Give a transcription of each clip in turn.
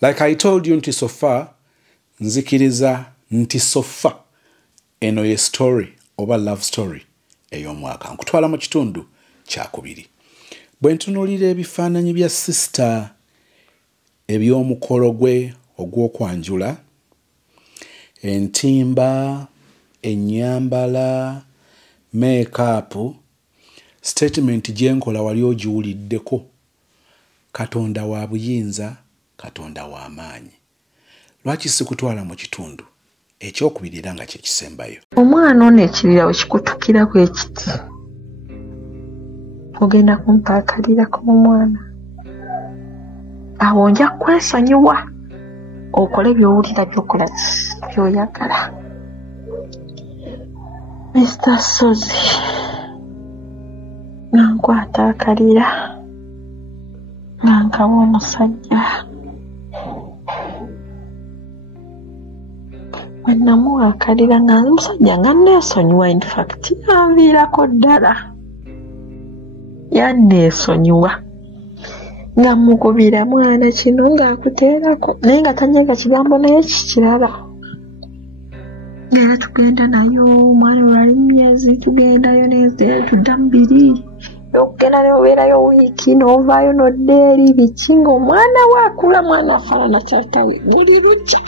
Like I told you nti so far, nzikiriza nti so far, eno ye story oba love story ey'omwaka. Nkutwala mu kitundu kyakubiri. Bwe ntunuulira ebifaananyi bya sister eby'omukolo gwe ogw'okwanjula, entimba, ennyambala, make-up, statement gyenkola wali ogiwuliddeko. Katonda wa buyinza, Katonda wa maanyi. Lwaki sikutwala mu kitundu ekyokubiri era nga kye kisembayo? Omwana ono ekirira wekikutukirako ekiti ogenda kumpaakalirako omwana awo nja kwesonyiwa okole by'owulira by'okola by'oyagala. Mr. Sozi nankwata akalira nga nkawa omusajja namuwa akalira nga omusajja nga neesonyiwa, in fact yanviirako ddala yanneesonyiwa nga mukubira mwana kino ng'akuteerako naye nga tanyaga kigambo naye kikirala. Era tugenda nayo omwana olwali myezi tugendayo tudda mu biri okugenda neobeerayo wiiki n'ovaayo n'odda eri biki ng'omwana we akula, mwana afaanana taata we buli lukya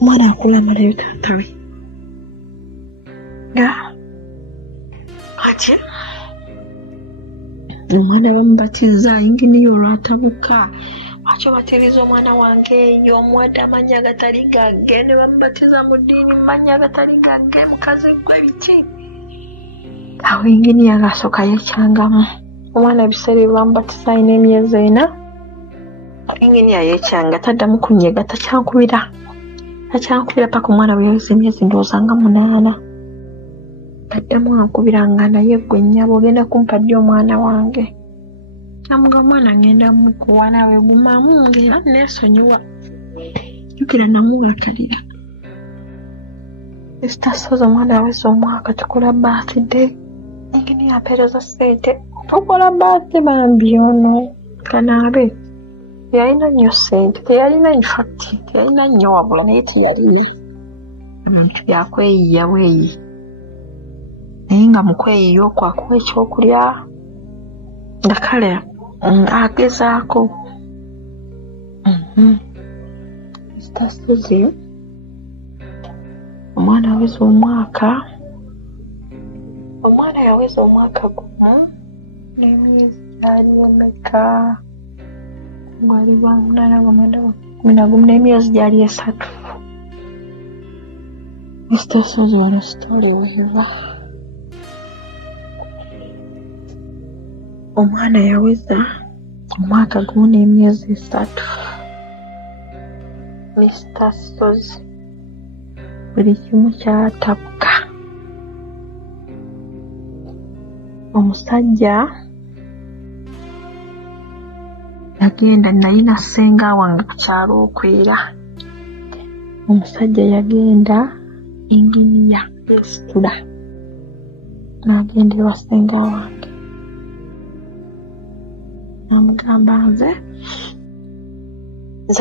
omwana akula amalayo taata we nga ati omwana bamubatiza ayinginiyo olwatabuka. Lwaki obatiriza omwana wange eyo omuwadde amannya agatali gagge ne bamubatiza mu ddiini mu mannya agatali gagge mukazi gwe biki? Awo inginiya ng'asooka yeekyangamu omwana ebiseera bye bamubatiza alina emyezi 4. Inginiya yeekyanga taddamu kunnyeega, takyankubira paka omwana bwe yaweza emyezi ndowooza nga 8. Taddamu ankubira nga naye gwe nnyabo ogenda kumpa ddi omwana wange? Namuga omwana ngenda mukuwa nawe gumamu ng'era neesonyiwa. Jjukira namuwa akalira. Mr. Sozi omwana aweza omwaka tukola birthday. Inginiya ampeereza ssente. Tukola birthday bambi ono kanaabe. Teyalina nnyo ssente, teyalina infact, teyalina nnyo wabula naye teyalina. Ebintu byakweyiya bweyi. Naye nga mu kweyiya okwo akuwa ekyokulya nga kale agezaako. Mr. Sozi omwana aweza omwaka. Omwana yaweza omwaka gumu n'emyezi gyali emeka? Gwali gwa 8 gwa 11 n'emyezi gyali 3. Mr. Sozi wano sitole weva. Omwana yaweza omwaka gumu n'emyezi 3. Mr. Sozi buli kimu kyatabuka. Omusajja yagenda nalina ssenga wange ku kyalo okwera. Omusajja yagenda inginiya yesitula n'agenda ewa ssenga wange n'amugamba nze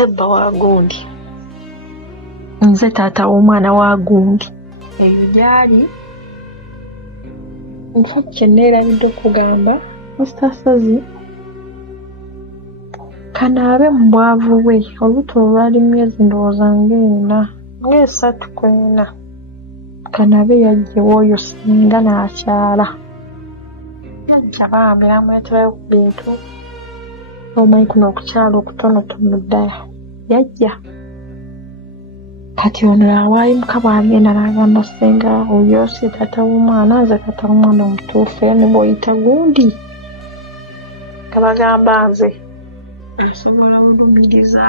bba wa gundi, nze taata w'omwana wa gundi. Eyo gyali nfa kyenneerabidde okugamba Mr. Sozi kanaabe mu bwavu bwe olubuto olwali myezi ndowooza nga 3 kanaabe yajja w'oyo singa n'akyala. Yajja bambi n'amuleeterayo ku bintu omanyi kuno okukyala okutonotono ddala yajja. Kati ono awaayimuka bw'agenda n'agamba ssenga oyo si taata w'omwana, nze taata w'omwana omutuufu era ne bw'oyita gundi kabagamba nze asobola olumiriza.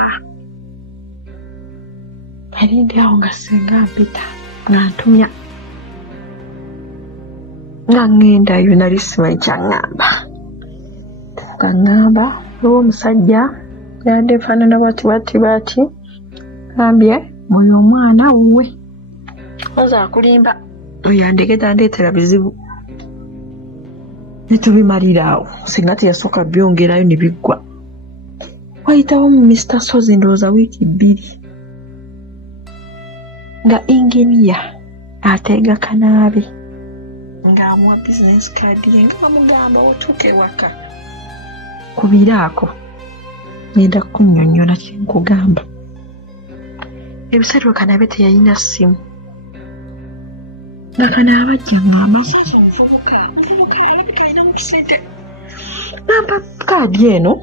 Erindi awo nga ssenga mpita nga ntumya nga ŋŋendayo nali simanyi kyaŋŋamba. Kaŋŋamba waliwo omusajja yadde nfaanana bwati gambye oyo omwana wuwe oza akulimba oyo andegeta ndeetera bizibu ne tubimalira awo singa teyasooka byongerayo ne biggwa. wayitawo mu Mr. Sozi ndowooza wiiki 2 nga inginiya ateega Kanaabe ng'amuwa business card ye nga bamugamba otuuka ewaka ku biraako ngenda kunnyonnyola kye nkugamba. Ebiseera Kanaabe teyalina ssimu nga Kanaabe ajja ng'amaze omuvubuka alabika alina mu kisente ngamba kaadi eno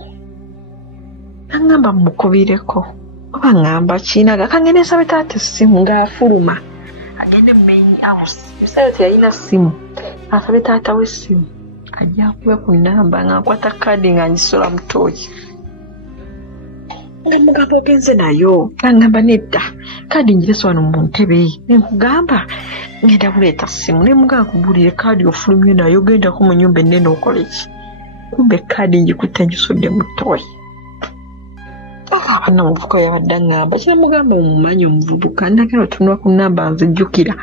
naŋŋamba mukubireko oba ŋŋamba kinaga kangende nsabe taata essimu ng'afuluma agende mu main house. Ebiseera teyalina ssimu asabe taata we essimu ajja akube ku nnamba nga nkwata kaadi nga ngisola mu tooki nga mugamba ogenze nayo naŋŋamba nedda kaadi ngirese wano mu ntebe nenkugamba ngenda kuleeta ssimu nemugamba kugulire kaadi ofulumye nayo gendako mu nnyumba ennene okole ki kumbe kaadi ngikutte ngisudde mu tooyi. Abanna omuvubuka yabadde aŋŋamba kinamugamba omumanyi omuvubuka nagala otunula ku nnamba nzijjukira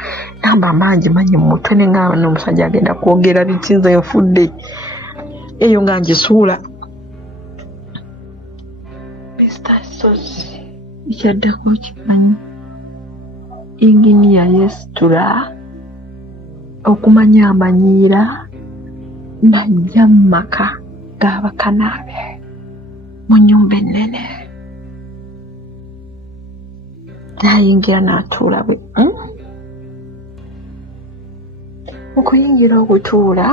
namba mangi manyi mu mutwe neŋŋamba n'omusajja agenda kwogera biti nze nfudde eyo nga ngisuula. Mr. Sozi ekyaddako kimanyi inginiya yesitula okumanya amanyiira najja mu maka g'aba Kanaabe mu nnyumba ennene n'ayingira n'atuula bwe okuyingira okutuula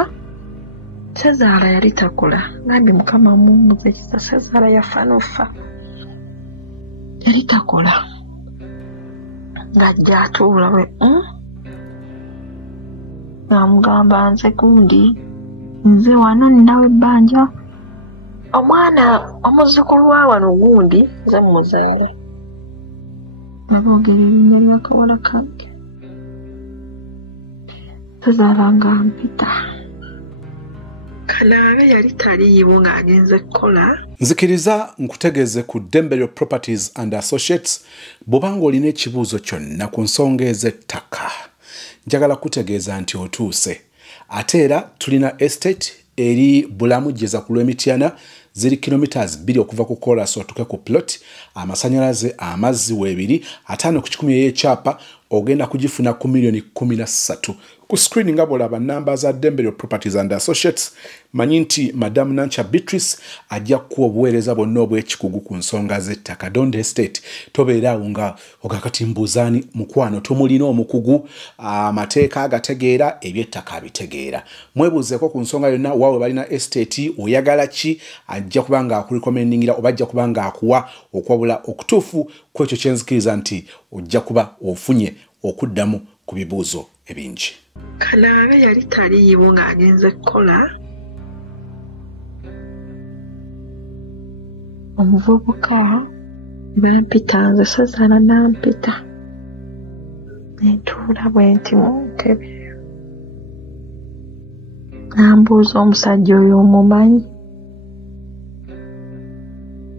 Sezaala yali takula ngambye mukama mumuze ekisa Sezaala yafa n'ofa yali takola ng'ajja atuula bwe ng'amugamba nze gundi nze wano ninawe ebbanja omwana omuzzukulu wa wano gundi nze mmuzaala naboogera erinnya ly'akawala kange Sezaala ng'ampita Kanaabe yali taliiwo ng'agenze kukola. Nzikiriza nkutegeeze ku Dembelio Properties and Associates bw'obanga olina ekibuuzo kyonna ku nsonga ez'ettaka njagala kutegeeza nti otuuse ate era tulina estate eri Bulamujjeza ku Lwemityana ziri kilometers 2 okuva ku Kolas otuke ku plot amasanyalaze amazzi weebiri 5 ku 10 y'ekyapa ogenda kugifuna ku $1,13,000 ku screen nga bolaba namba za Dembelio Properties and Associates manyi nti Madam Nancha Beatrice ajja kuwa obuweereza bonna obw'ekikugu ku nsonga z'ettaka. Donde Estate tobeeraawo nga ogakati mbuzaani mukwano tumulina omukugu amateeka agategeera eby'ettaka abitegeera mwebuuzeeko ku nsonga yonna waawe balina estate oyagala ki ajja kuba nga akurekomendingira oba ajja kuba nga akuwa okwabula okutuufu ku ekyo kyenzikiriza nti ojja kuba ofunye okuddamu ku bibuuzo ebingi. Kanaabe yali taliiwo ng'agenze kukola omuvubuka bampita nze Sezaala nampita nentuula bwe nti mu ntebe nambuuza omusajja oyo omumanyi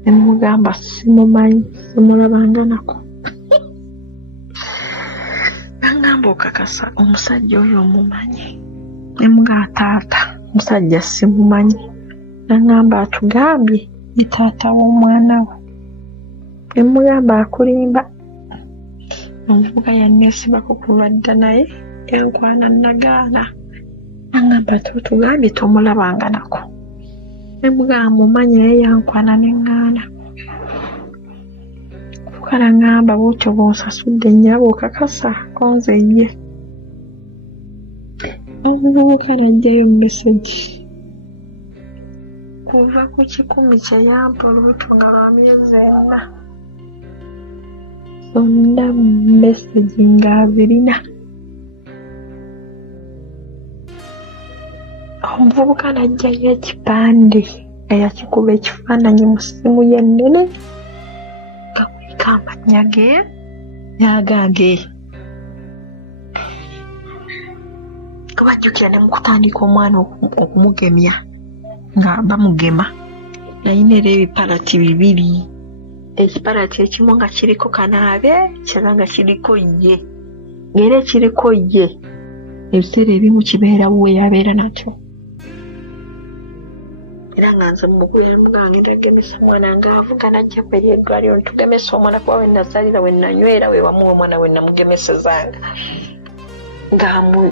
nemugamba simumanyi simulabanga nako nangamba okakasa omusajja oyo omumanyi nemugamba taata omusajja simumanyi nangamba atugambye ni taata w'omwana we nemugamba akulimba omuvubuka yanneesibako kulwadda naye yankwana nagaana nangamba totugambye tomulabanga nako nemugamba mumanyi naye yankwana neŋŋaana kukala ngamba bwotyo bwonsasudde nnyabo okakasa konze ye omuvubuka najjayo message kuva ku 10 kye yampa olubuto nga lwa myezi 4 zonna message ng'abirina omuvubuka najjayo ekipande eyakikuba ekifaananyi mu ssimu ye ennene nga kuliko amannya ge n'agange bajjukira ne mu kutandika omwana okumugemya nga bamugema nayina era ebipalati 2 ekipalati ekimu nga kiriko Kanaabe kirala nga kiriko ye ng'era ekiriko ye ebiseera ebimu kibeera we yabeera nakyo era nga nze mugwira mugange ndagemesa omwana ngaavuga najja bberi eddwaliro ntugemesa omwana kuba we nazaalira we nanywera we wamu omwana we namugemesezanga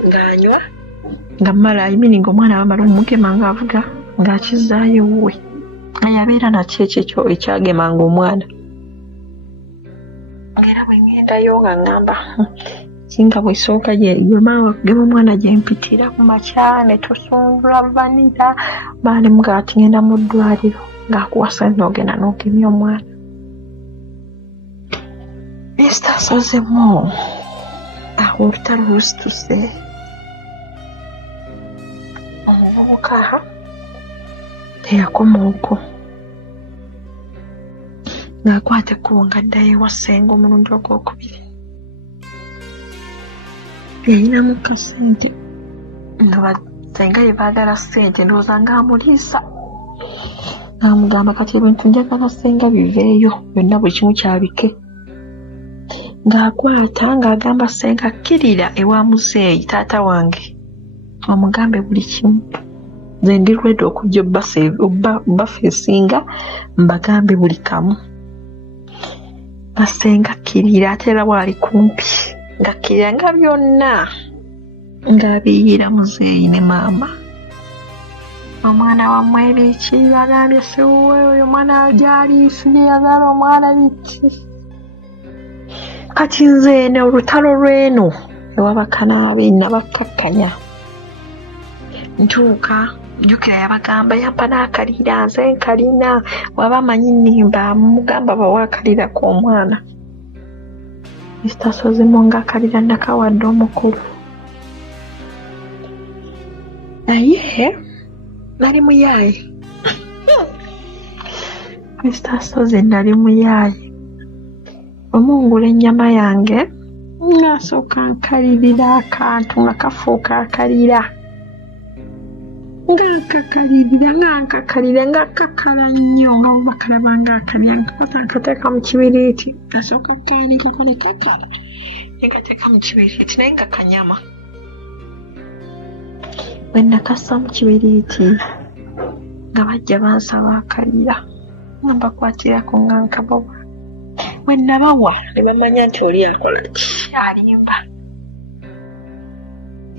ng'anywa nga mmala imini ng'omwana bamala omugema ng'avuga ng'akizaayo we ayabeera nakyo ekyo ekyagemanga omwana ng'era bwe ngendayo nga ŋŋamba singa bwesooka gwemaawe kugema omwana gye mpitira ku makya ne tusundula vanira baali mugaati ngenda mu ddwaliro ng'akuwasa n'ogenda n'ogemya omwana estasazemu awo olutalo lusituse omuvubuka teyakoma okwo ng'akwata ekkubo ng'addayo ewa ssenga omulundi ogwokubiri yayinamu kasente nga bassenga ye baagala ssente ndowooza ng'amuliisa ng'amugamba kati ebintu njagala ssenga biveeyo byonna buli kimu kyabike ng'akwata ng'agamba ssenga kkirira ewa muzeeyi taata wange omugambe buli kimu nze ndi lwedde okujja obbafeesinga mbagambe buli kamu nga ssenga kkirira ate era bwali kumpi nga kkirira nga byonna ng'abiyiira muzeeyi ne maama omwana wammwe ebiki bagambye siwuwe oyo omwana gy'aliisi gye yazaala omwana biki kati nze eno olutalo lw'eno ewabakanaabe nabakkakkanya ntuuka jjukira yabagamba yampa n'akalira nze nkalina waba amanyi nnimba mugamba bawa akalirako omwana esitasozemu ng'akalira nakawadde omukulu naye nali muyaaye esitasoze nali muyaaye omungula ennyama yange ng'asooka nkalirira akantu nga kafuuka akalira ng'akakalira ng'akakala nnyo nga bakalaba ng'akalya nkateeka mu kibiriiti asooka kaanikako ne kakala ne gateeka mu kibiriiti naye nga kanyama bwe nakassa mu kibiriiti nga bajja bansaba akalira nga mbakwatirako nga nkabawa bwe nabawa ne bamanya nti oli akola ki alimba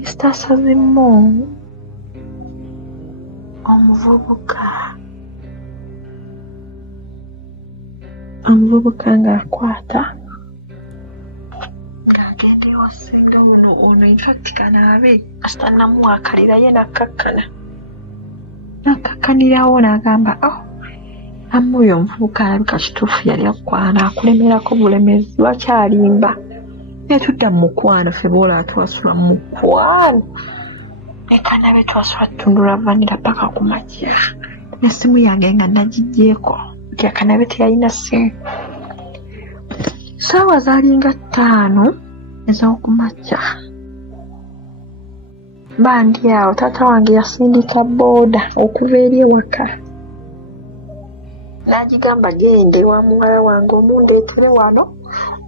esitasazemu omuvubuka ng'akwata ng'agenda ewa ssenga ono infact kanaabe kasita namuwa akalira ye nakakkanirawo n'agamba amma oyo omuvubuka alabika kituufu yali akwana akulemerako bulemezi lwakyalimba naye tudda mu mukwano ffe boola twasula mu mukwano ekanabe twasula tutundula vanira paka ku makya n'essimu yange nga nagigyeko nti akanabe teyalina ssimu saawa zaalinga 5 ez'okumakya bandi awo taata wange yasindika booda okuva eri ewaka n'agigamba gende wa muwala wange omundeetere wano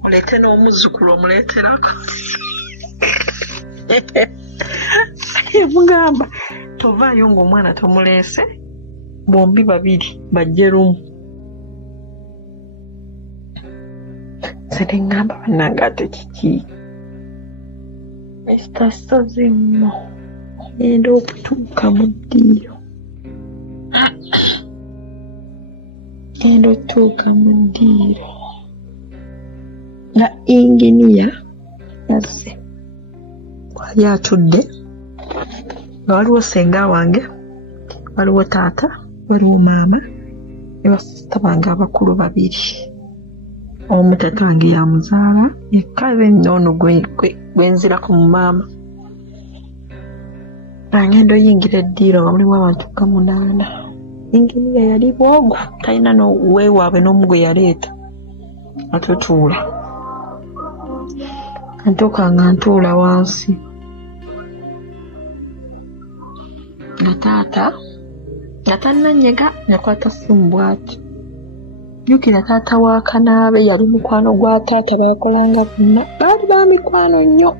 oleete n'omuzzukulu omuleeterako yamugamba tovaayo ng'omwana tomuleese bombi babiri bajje lumu nze ne ŋŋamba bannange ate kiki esitasozemmo ngenda okutuuka mu ddiiro nga inginiya yazze wali atudde nga waliwo ssenga wange waliwo taata waliwo maama ne basisita bange abakulu babiri omu taata wange yamuzaala yekka ono gwenzirako mu maama ngenda oyingira eddiiro nga mulimu abantu 8 inginiya yali bwogu talina weewaabwe n'omu gwe yaleeta atutuula ntuuka nga ntuula wansi nga taata nga tannanyega yakwata ssimu bw'ati jjukira taata wa kanaabe yali mukwano gwa taata baakolanga bonna baali ba mikwano nnyo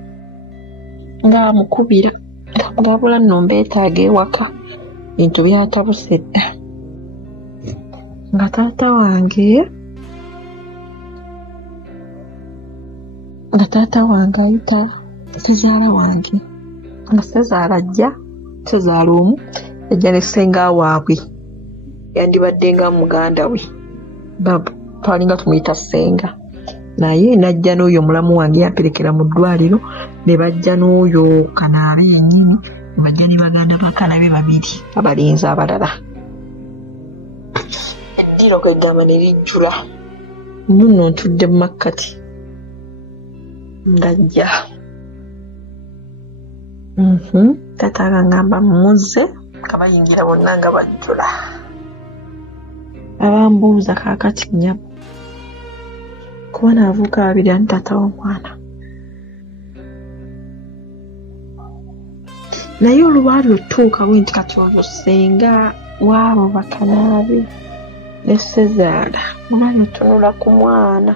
ng'amukubira ng'amugabula nno mbeetaaga ewaka bintu byatabuse dda nga taata wange ayita sezaala wange nga sezaala ajja sezaala omu ajja ne ssenga waabwe yandibadde nga muganda we babu twalinga tumuyita ssenga naye najja n'oyo mulamu wange yamperekera mu ddwaliro ne bajja n'oyo Kanaaba yennyini ne bajja ne baganda ba Kanaaba babiri abalinzi abalala eddiro kwegamba ne lijjula nno ntudde mu makkati ngajja taata agamba mmuze kabayingira bonna nga bajjula abambuuza kaakati nnyabo kuba naavuuka babiri ani taata w'omwana naye olwaali otuuka bwe nti kati olwo ssenga waabo Bakanaabi ne Sezaala olwaali otunula ku mwana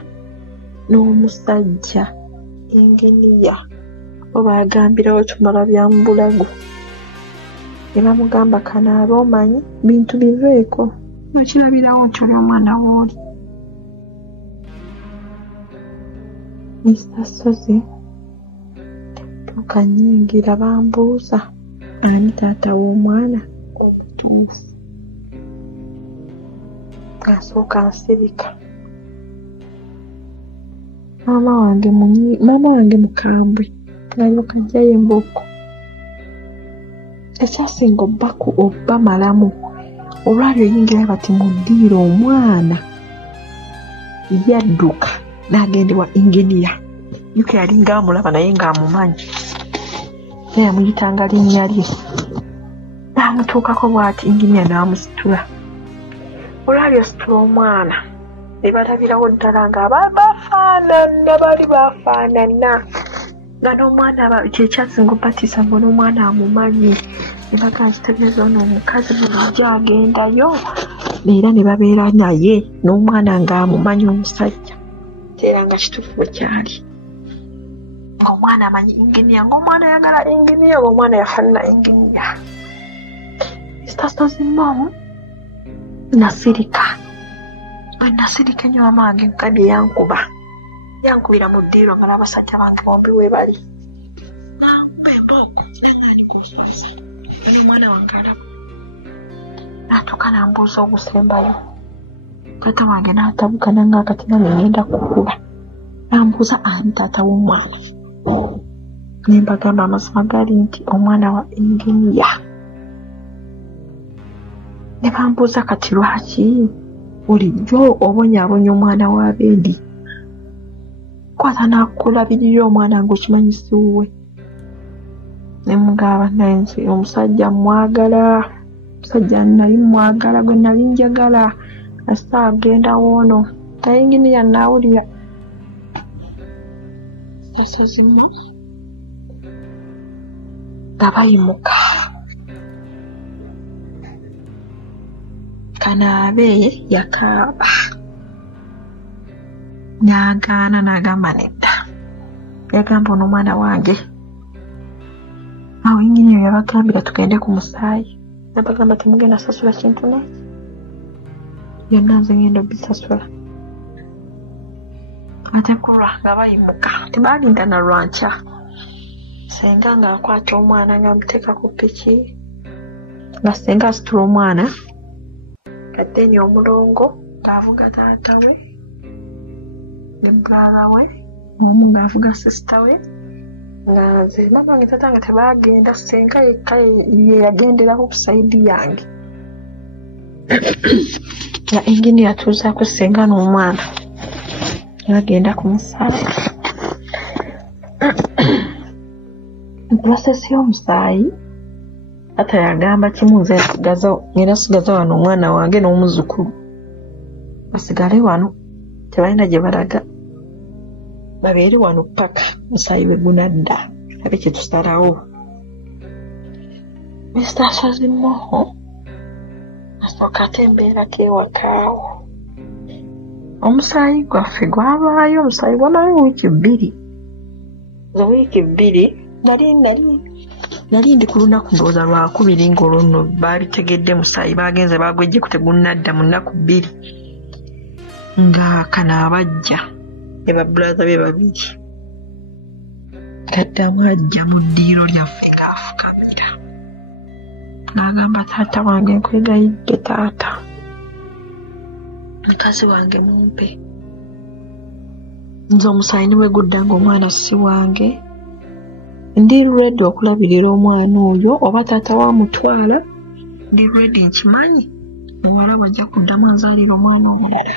n'omusajja inginiya oba agambirawo tumala bya mu bulago ne bamugamba Kanaaba omanyi bintu biveeko nokirabirawo nti oli omwana wooli Mr. Sozi tukanyingira bambuuza ani taata w'omwana omutuufu asooka nsirika maama wange mukambwe ng'alyoka ajjayo embooko ekyasinga obba malamu olwali oyingira bati mu ddiiro omwana yadduka n'agendewa inginiya yuke yali ng'amulaba naye ng'amumanyi naye amuyitanga linnya lye n'amutuukako bw'ati inginiya n'amusitula olwali ositula omwana ne balabirawo ddala nga baali bafaanana nga n'omwana kyekyasinga obbatiisa mbona omwana amumanyi ne bagaa kitegeeza ono omukazi bulijjo agendayo era ne babeera naye n'omwana ng'amumanyi omusajja era nga kituufu bwe kyali ng'omwana amanyi inginiya ng'omwana ayagala inginiya ng'omwana yafaanana inginiya sitasozimamu nasirika ennyo maama wange nkadde yankubira mu ddiiro nga n'abasajja bange bombi we bali nakuba embooko nangani kunswasa ono omwana wange alaba n'atuuka n'ambuuza ogusembayo taata wange n'atabuka nange akati nange ngenda kukuba n'ambuuza ani taata w'omwana ne mbagamba amazima gali nti omwana wa inginiya ne bambuuza kati lwaki bulijjo obonyaabonya omwana wa beedi kwata n'akulabirira omwana ng'okimanyi siwuwe ne mugamba naye nti omusajja mwagala omusajja nali mwagala gwe nali njagala asita agenda woono naye inginiya naawulira sasozimu nga bayimuka Kanaabe yakaaba n'agaana n'agamba nedda yagamba ono omwana wange awo inginiya yabagambira tugende ku musaayi nabagamba temugenda sasula kintu neki yonna nze ngenda obisasula ate kulwa nga bayimuka tebaalinda na lwankya senga ng'akwata omwana ng'amuteeka ku piki nga senga asitula omwana kaddenya omulongo ng'avuga taata we ne bbaala we omu ng'avuga sisita we nga nze mama wange taata nga tebaagenda senga yekka ye yagenderaku ku sayidi yange nga inginiya atuuzaku senga n'omwana bagenda ku musaayi process y'omusaayi ata yagamba kimu nze ngenda sigaza wano omwana wange n'omuzukulu basigale wano tebalina gye balaga babeere wano paka musaayi bwe gunadda abe kye tusalawo Mr. Shazimoho asooka atembeerako ewakaawo omusaayi gwaffe gwabaayo omusaayi gwamalayo wiiki 2 nali Yali ndi ku lunaku ndowooza lwakubiri ng'olwo nno babitegedde musaayi bagenze bagwejje kutegunnadda mu nnaku 2 nga kana abajja ne babbulaza be babiri gaddamu ajja mu ddiiro lyaffe ng'afukamira n'agamba taata wange nkwegayidde taata mukazi wange mumpe nze omusaayi niwe gudda ng'omwana si wange ndi ready okulabirira omwana oyo oba taata wamutwala ndi ready nkimanyi muwala wajja kuddamu anzaalira omwana omulala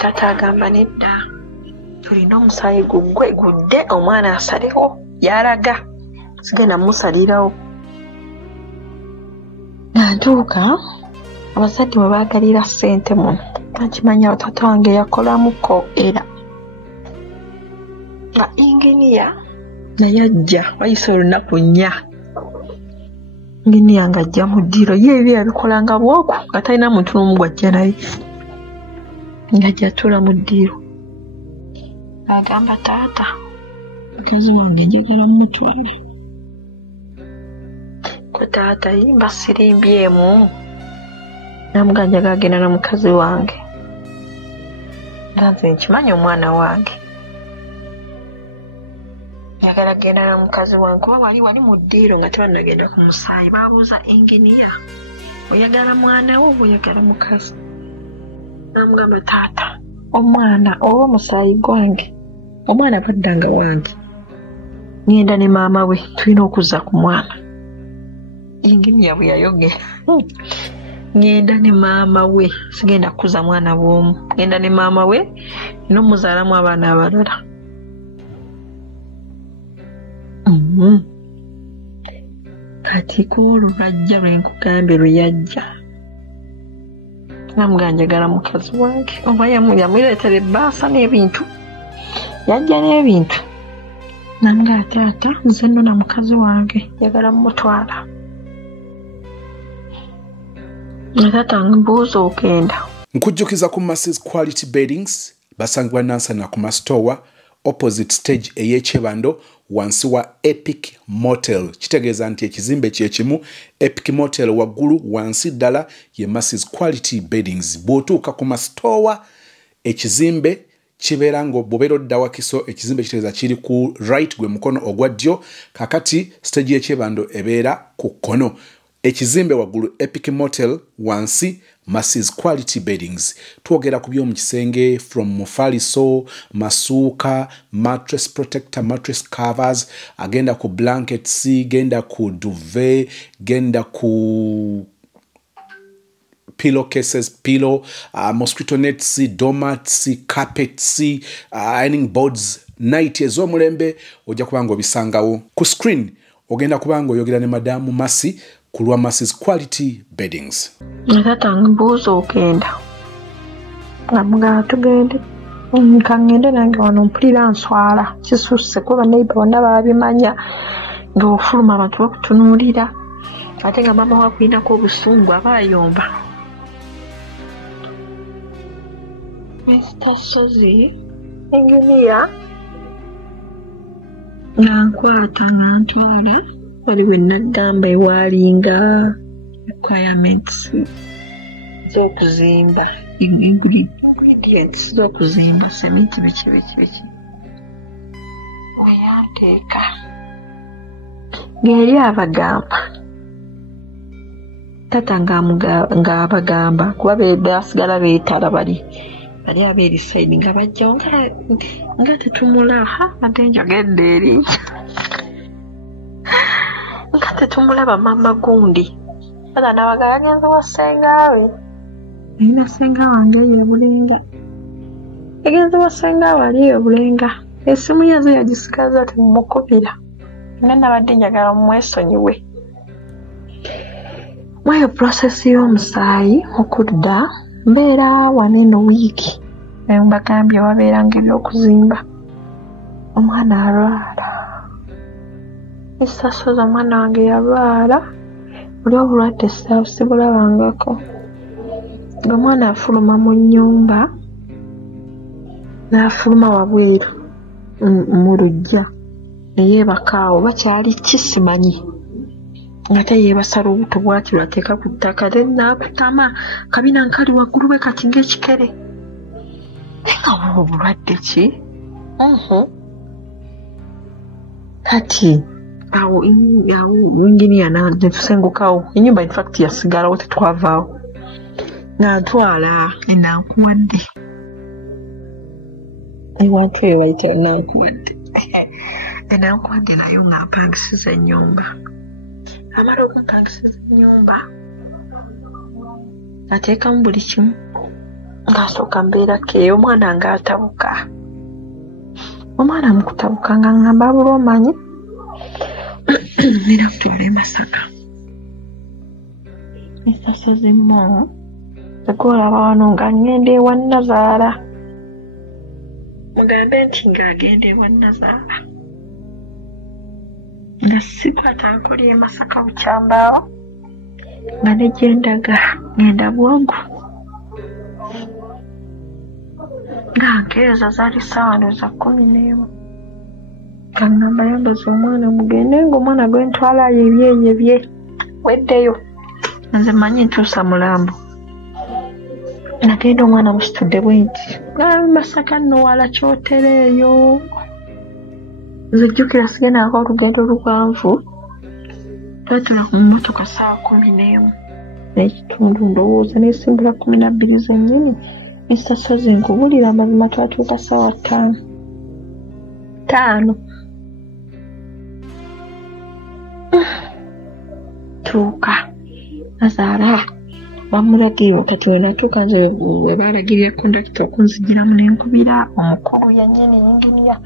taata agamba nedda tulina omusaayi gudde omwana asaleho yalaga sigenda musalirawo nantuuka abazadde mwe baagalira ssente muno nakimanya taata wange yakolamuko era nga inginiya naye ajja wayise olunaku 4 inginiya ng'ajja mu ddiiro ye ebyo yabikolanga bwoku nga talina muntu n'omu gwajja naye ng'ajja tuula mu ddiiro agamba taata mukazi wange njagala mutwala ko taata yimba sirimbyemu namugamba njagala genda na mukazi wange nga nze nkimanyi omwana wange njagala genda na mukazi wange kuba wali mu ddiiro nga tebannagenda ku musaayi baabuuza inginiya oyagala mwana wo oba oyagala mukazi namugamba taata omwana oba omusaayi gwange omwana bwaddanga wange ngenda ne maama we tulina okuzza ku mwana inginiya bwe yayogera ngenda ne maama we sigenda kuza mwana bw'omu ngenda ne maama we n'omuzaalamu abaana abalala kati koolwo lwajja lwenkugambye lwe yajja namugamba njagala mukazi wange oba yamuleetera ebbaasa n'ebintu yajja n'ebintu namugamba taata nze nno na mukazi wange njagala mutwala taata mbuuza ogenda nkujjukiza ku Mrs Quality Beddings basangibwa Nansana ku Mastowa opposite stage ey'Ekyebando wansi wa Epic Motel kitegeeza nti ekizimbe kyekimu Epic Motel waggulu wansi ddala ye Mrs Quality Beddings bw'otuuka ku Mastowa ekizimbe kibeera ng'obobeera odda Wakiso ekizimbe kitegeeza kiri ku right gwe mukono ogwa ddyo kakati stage y'Ekyebando ebeera ku kkono ekizimbe waggulu Epic Motel wansi Mrs Quality Beddings twogera ku by'omu kisenge from mufaliso masuuka mattress protector mattress covers agenda ku blankets genda ku duvet genda ku pillowcases pillow mosquito nets doormats carpets ironing boards night ez'omulembe ojja kubanga obisangawo ku screen ogenda kubanga oyogera ne madamu Masi kulwa Mrs Quality Beddings taata mbuuza ogenda namugamba tugende kangende nange wano mpulira nswala kisusse kuba neighbor bonna babimanya ng'ofuluma abantu bakutunuulira ate nga maama wakulinako obusungu aba ayomba Mr Sozi enginiya nga nkwata nga ntwala waliwo nagamba ewalinga requirements z'okuzimba ingredients z'okuzimba sementi biki weyanteeka ng'eri abagamba tata ng'abagamba kuba basigala beetala bali abeeri sayidi nga bajjawo nga tetumulaha ate njogedde eri nga tetumulaba mama gundi ala nabagala nyanza wa sengaawe nina senga wange ye bulenga egenza wa sengaawe ali ye bulenga esimu yazo yagisigaza timumukubira nga nabadde njagala mumwesonyiwe mweyo process y'omusaayi okudda mbeera wano eno wiiki naye mbagambye wabeeranga ebyokuzimba omwana alwala isasoza omwana wange yalwala buli obulwadde sibulabangako ng'omwana afuluma mu nnyumba n'afuluma wabweru mu luggya neyeebakaawo bakyali kisimanyi ngate yeebasala obuto bwati lwateeka ku ttaka te naakutama kabina nkali waggulu we kati ng'ekikere nga buba obulwadde ki kati awo inginiya netusengukawo ennyumba infact yasigalawo tetwavaawo ng'atwala enankuwadde ewantu eyo bayitira nankuwadde enankuwadde nayo ng'ampangisiza ennyumba amala okumpangisiza ennyumba ateekamu buli kimu ng'asooka mbeerako eyo omwana ng'atabuka omwana mu kutabuka nga ngamba buli omanyi nina kutwala e Masaka esasazimu egolaba wano nga ngenda ewa Nazaala mugambe nti ng'agenda ewa Nazaala nga sikwata nkuli e Masaka bukyambaawo nga ne gyendaga ngenda Bwogu nga nkeeza zaali ssaawa za 11 kangamba yambaza omwana mugende ng'omwana gwe ntwalayo ebyeyo bye weddeyo nze manyi ntuusa mulambo nagenda omwana musitudde bwenti Masaka nno wala kyotereeyo nze jjukira sigendako olugendo luwanvu twatula ku mmotoka ssaawa 11 n'ekitundu ndowooza n'esimbula 12 zennyini essasozi nkubulira amazima twatuuka ssaawa 5 tuuka Nazaala bamulagirira kati we natuuka nze we baalagirira kondakita okunzigiramu n'enkubira omukulu yannyini yinginiya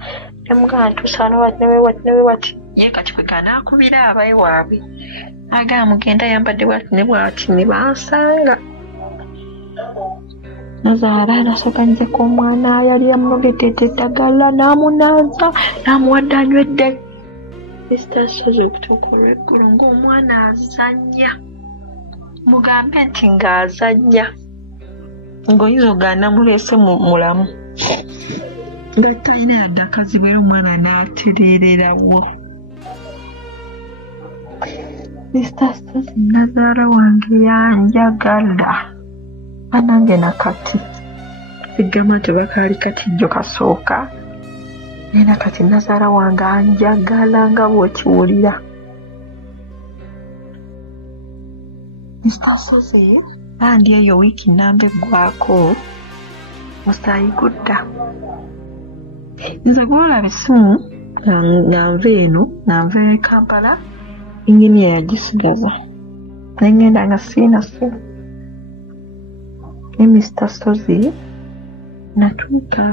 nemugamba ntuusa wano wati newe wati ye kati kwe kanaakubira abaye waabwe agamba mugenda yambadde bwati ne bwati ne bansanga Nazaala nasooka njeko omwana yali yamunogedde eddagala n'amunaaza n'amuwadde anywedde esitasozi okutuuka olw'eggulu ng'omwana azannya mugambe nti ng'azannya ng'oyinza ogaana muleese mulamu nga talina yadde akazibu era omwana n'atereererawo esitasozi Nazaala wange yanjagala anange nakati sigama tebakaali katijjo kasooka nena kati Nazaala wange anjagala nga bw'okiwulira esitasozi bandi eyo wiiki namba eggwako musaayi gudda nze gwolaba essimu nga nva eno nga nva e Kampala inginiya yagisigaza nengenda nga siina ssimu esitasozi natuuka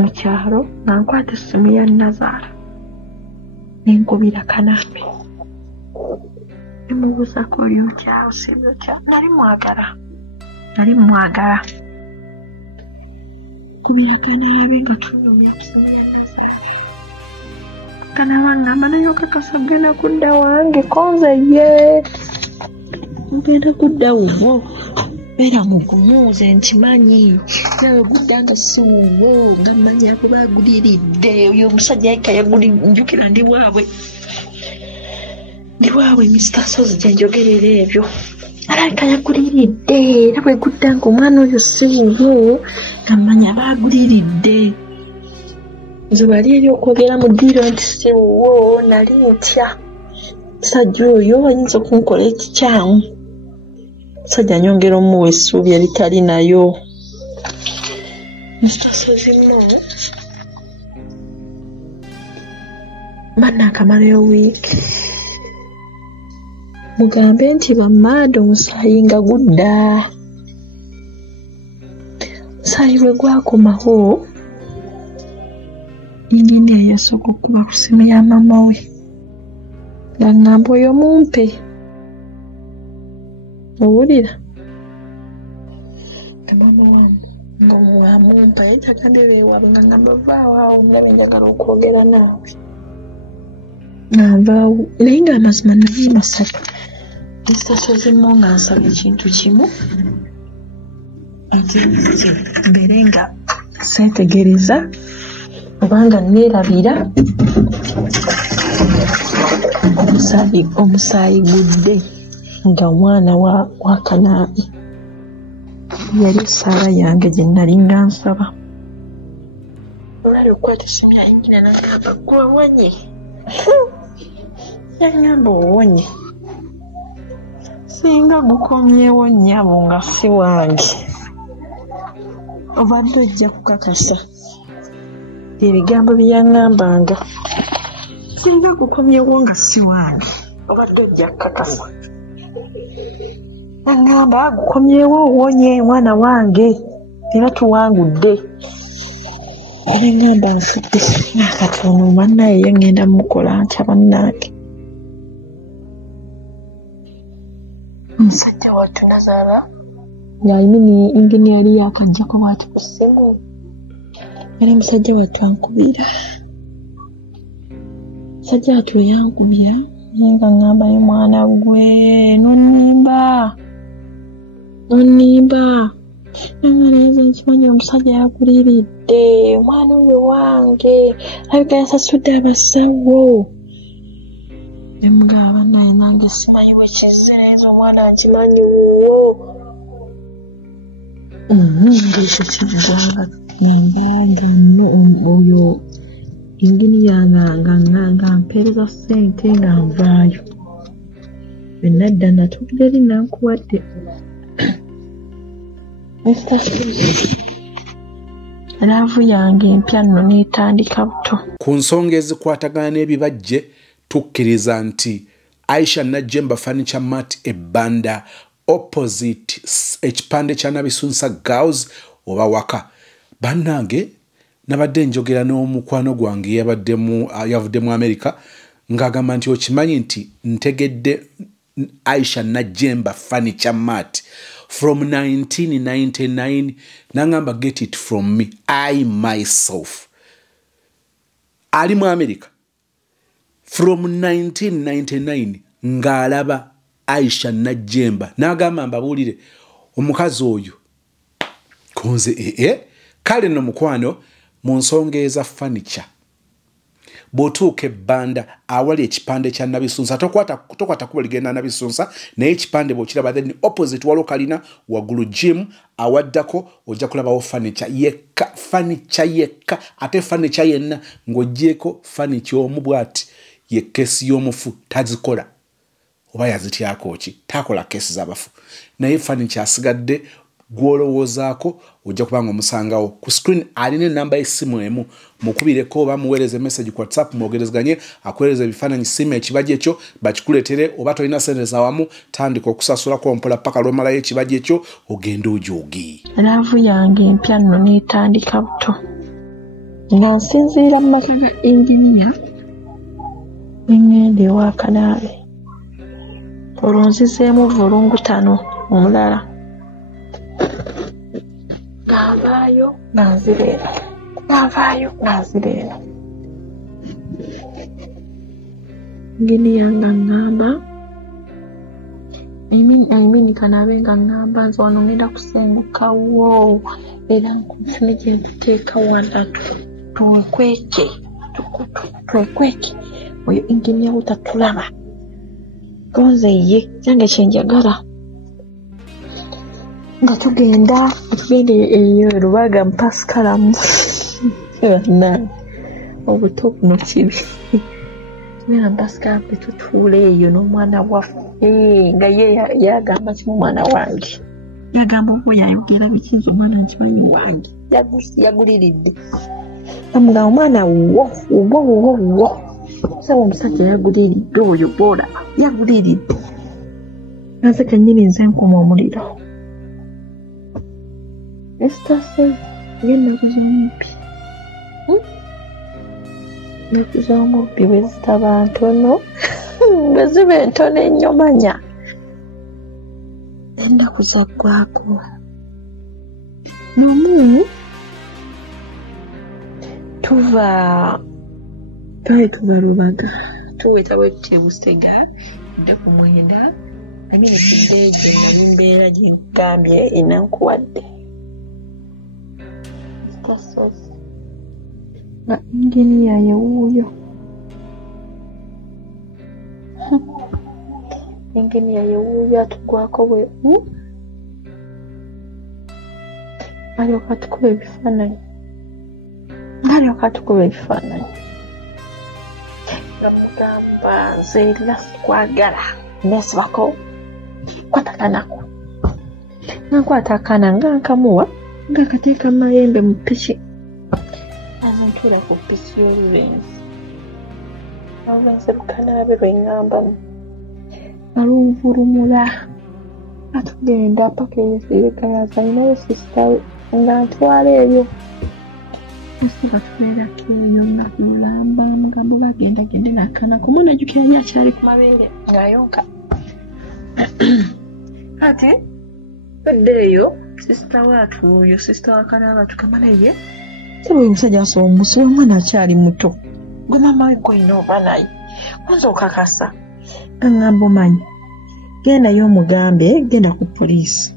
mu kyalo nga nkwata essimu ya Nazaala nenkubira Kanambe nemubuuzako oli otya osibye otya nali mwagala kubira Kanambe nga tunyumya essimu ya Nazaala Kanambe ngamba naye okakasa genda kudda wange konze ye ngenda kudda wuwo beera mugumuuze nti manyi nawe gudda nga si wuwo nga manyi akuba aguliridde oyo omusajja yika njukira ndi waabwe esitasozi gyenjogerera ebyo alabika yaguliridde era bwe gudda nga omwana oyo si wuwo nga manyi aba aguliridde nze bali eri okwogera mu ddiiro nti si wuwo nali ntya musajja oyo ayinza okunkola ekikyamu musajja nyongera omuwa essuubi eritali nayo esitasozimu manna akamalayo wiiki mugambe nti bamaada omusaayi nga gudda omusaayi bwe gwakomawo inginiya yasooka okuba ku ssimu ya mama we nga ngamba oyo mumpe owulira ng'omwamumpa yekyakandiba ewaabwe nga ngamba vaawo awo ndabe njagala okwogera naawe navaawo naye ng'amazima nali Masaka esitasozimu nga nsaba ekintu kimu ati mbeere nga seetegereza Obanga neerabira omusaayi gudde nga mwana wa Kanaabi yali Saara yange gye nali nga nsaba. Olwali okukwata essimu ya Ingine n'agamba ggwe owonye. Yangamba owonye. Singa gukomyewo nnyabo nga si wange. Obadde ojja kukakasa ebigambo bye yaŋŋambanga. Singa gukomyewo nga si wange. Obadde ojja kukakasa. Yaŋŋamba gukomyewo owonye mwana wange era tuwangudde. Yaŋŋamba nfudde n'akatono bannaye ye ŋŋenda mukola ntya bannange. Musajja wattu Nazara ng'ayimini Ingini yali yakaggyako bw'ati ku ssimu. Yali musajja wattu ankubira. Musajja wattu we yankubira naye nga ŋŋamba ye mwana gwe nonnimba. Nanga naye nze nkimanyi omusajja yakuliiridde omwana oyo wange alabika yasasudde abasawo. Ne mugamba naye nange simanyi we kizira ezo omwana nkimanyi wuwo. Ng'ekyo kijjanga nga nno oyo Ingini nga mpeereza ssente nga nvaayo. Bwe nadda natugera eri nankuwadde. Laavu yange empya nno n'etandika buto. Ku nsonga ezikwatagana n'ebibajje tukkiriza nti Aisha Najjemba Furniture Mart ebbanda opposite ekipande kya Nabisunsa Girls oba waka. Bannange nabadde njogera n'omukwano gwange yavudde mu America ng'agamba nti okimanyi nti ntegedde Aisha Najjemba Furniture Mart from 1999 nangamba get it from me I myself. Ali mu America from 1999 ng'alaba Aisha Najjemba n'agamba mbabuulire omukazi oyo konze kale no mukwano mu nsonga eza furniture bw'otuuka ebbanda awali ekipande kya Nabisunsa tokwata kuba ligenda Nabisunsa naye ekipande bw'okiraba then opposite waliwo kalina waggulu gym awaddako ojja kulabawo furniture yekka ate furniture yenna ng'oggyeko furniture omu bw'ati ye kesi y'omufu tazikola oba yazityako ki takola kesi z'abafu naye furniture asigadde gw'olowoozaako ojja kubanga omusangawo ku screen alina enamba y'essimu emu mukubireko oba muweereze message ku WhatsApp mwogerezeganye akuweereza ebifaananyi simu ekibajje ekyo bakikuleetere oba tolina sente zawamu tandika okusasulako mpola paka lw'omalayo ekibajje ekyo ogenda ojoogi. Laavu yange empya nno n'etandika buto nga nsinziira mu maka ga Inginiya eŋŋenda ewa Kanaabi olwo nzizeemu volungutano omulala ng'avaayo ng'anzireeno Inginiya nga ŋŋamba Imini Kanaabi nga ŋŋamba nze wano ngenda kusengukawo era nkunfune gye nkuteeka wano twekweke oyo Inginiya butatulaba gonze ye kyange kyenjagala nga tugenda eyo Lubaga mpasikalamu bannange obuto buno kibi tugenda mpasikalamu tetutuula eyo n'omwana waffe nga ye yagamba kimu omwana wange yagamba oba yayogera bikizi omwana nkimanyi wange yaguliridde amugamba omwana wo saba omusajja yaguliridde oyo bw'olaba yaguliridde naze kennyini nze nkuma omuliro esitase ng'ennaku z'omubbi ennaku z'omubbi bwe zitaba ntono bwe ziba entono ennyo manya ennaku zaggwako nomu tuva Lubaga tuweta bwetuti Busega ennaku 9 ekideejo nali mbeera gye nkugambye enankuwadde nga inginiya ye wuuyo. Inginiya ye wuuyo atugwako bwe alyoka atukuba ebifaananyi. Namugamba nze era sikwagala nesibako kwatakanako. Nankwata akaana nga nkamuwa nga kateeka mayembe mu ppiki. Aze ntuula ku ppiki y'olulenzi. Olulenzi lukanaabe lweŋŋambamu. Alunvulumula. Atugenda paka eyesiirekayaza alinayo sisitawe nga ntwala ebyo. Osiba tubeerako eyo nga tulamba mugambo bagendagende n'akaana ku mwana jjukira yali akyali ku mabeere ng'ayonka. Kati edda eyo sisita waatuyo sisita wakanaaba tukamala ye saba oyo omusajja asoba omusiba omwana akyali muto gwe maama we gwolina oba naye kwanza okakasa aŋŋamba omanyi gendayo omugambe genda ku poliisi.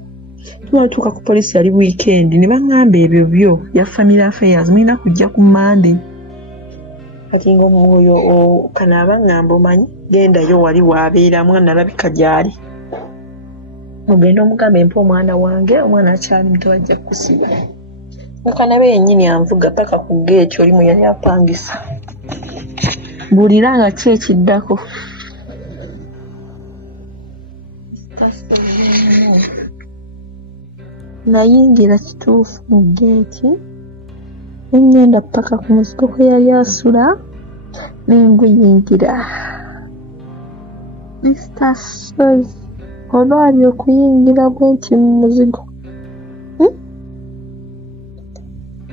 Tumatuuka ku poliisi yali wiikendi ne baŋŋamba ebyo byo ya family affairs mulina kujja ku Monday. Kati ng'omwoyo kanaaba ŋŋamba omanyi gendayo wali waabeera mwana alabika gy'ali. Mugenda omugambe mpa omwana wange omwana akyali muto bajja kusiba. Mukanabe yennyini anvuga paka ku geeti oli mwe yali apangisa. Buulira nga ki ekiddako. Nayingira kituufu mu geeti nengenda paka ku muzigo kwe yali asula nenguyingira. Mr. Sozi olwali okuyingira bwenti mu muzigo.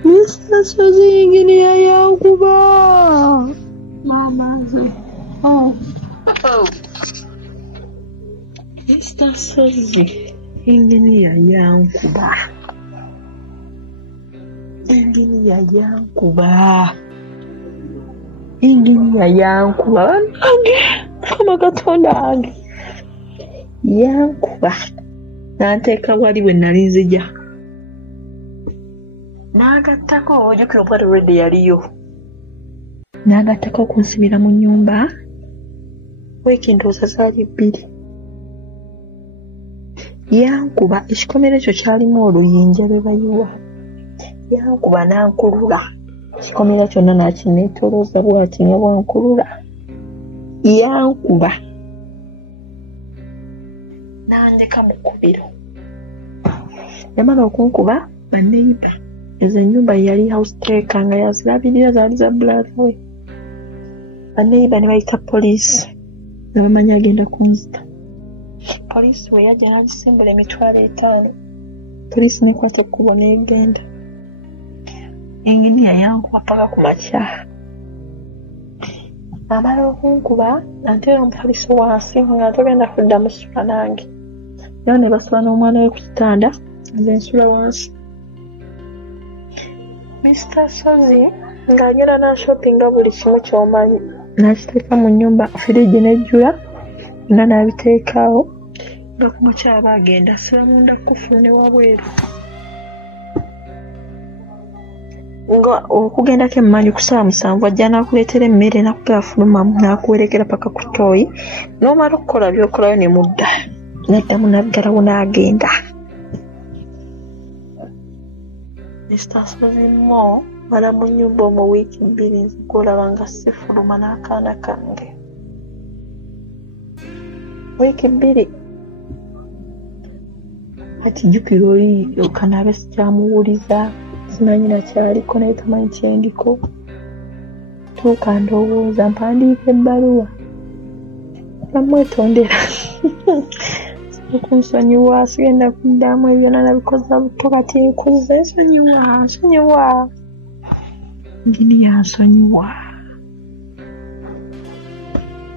Mr. Sozi inginiya yankuba. Maama nze. Mr. Sozi inginiya yankuba. Inginiya yankuba. Banange Mukama Katonda wange yankuba. Nanteeka wali we nali nzija. N'agattako ojjukira omwana olwedde yaliyo. N'agattako okunsibira mu nnyumba. Weeki ndowooza zaali 2. Yankuba ekikomero ekyo kyalimu oluyinja lwe bayiwa. Yankuba n'ankulula. Ekikomero kyonna n'akineetolooza bw'ati nga bwankulula. Yankuba. N'andeka mu kkubiro. Yamala okunkuba banneyiba. Ezo ennyumba yali house taker nga yazirabirira zaali za brother we. Banneyiba ne bayita poliisi. Ne bamanya agenda kunzita. Poliisi we yajja n'agisimbula emitwalo 5. Poliisi n'ekwata ekkubo n'egenda. Inginiya yankuba paka ku makya. Amala okunkuba nanteera omupoliisi wansi nga togenda kuddamu ssula nange. Nayo ne basula n'omwana we ku kitanda nze nsula wansi. Mr. Sozi ng'agenda n'ashoppinga buli kimu ky'omanyi. N'akiteeka mu nnyumba firiji n'ejjula nga n'abiteekaawo nga ku makya bagenda asiba munda kkufulu ne wabweru. Nga okugendako emmanyi ku ssaawa 7 ajja n'akuleetera emmere n'akupera fulumamu n'akuwerekera paka ku ttooyi n'omala okukola by'okolayo ne mudda n'addamu n'aggalawo n'agenda. Mr. Sozi mo mala mu nnyumba omwo wiiki 2 nzikolaba nga sifuluma n'akaana kange. Wiiki 2. Ati jjukira oli okanabe sikyamuwuliza simanyi nakyaliko naye tamanyi kyendiko. Tuuka ndowooza mpandiika ebbaluwa bamwetondera. Kunsonyiwa sigenda kuddamu ebyo nabikoza buto kati nkuze nsonyiwa. Inginiya nsonyiwa.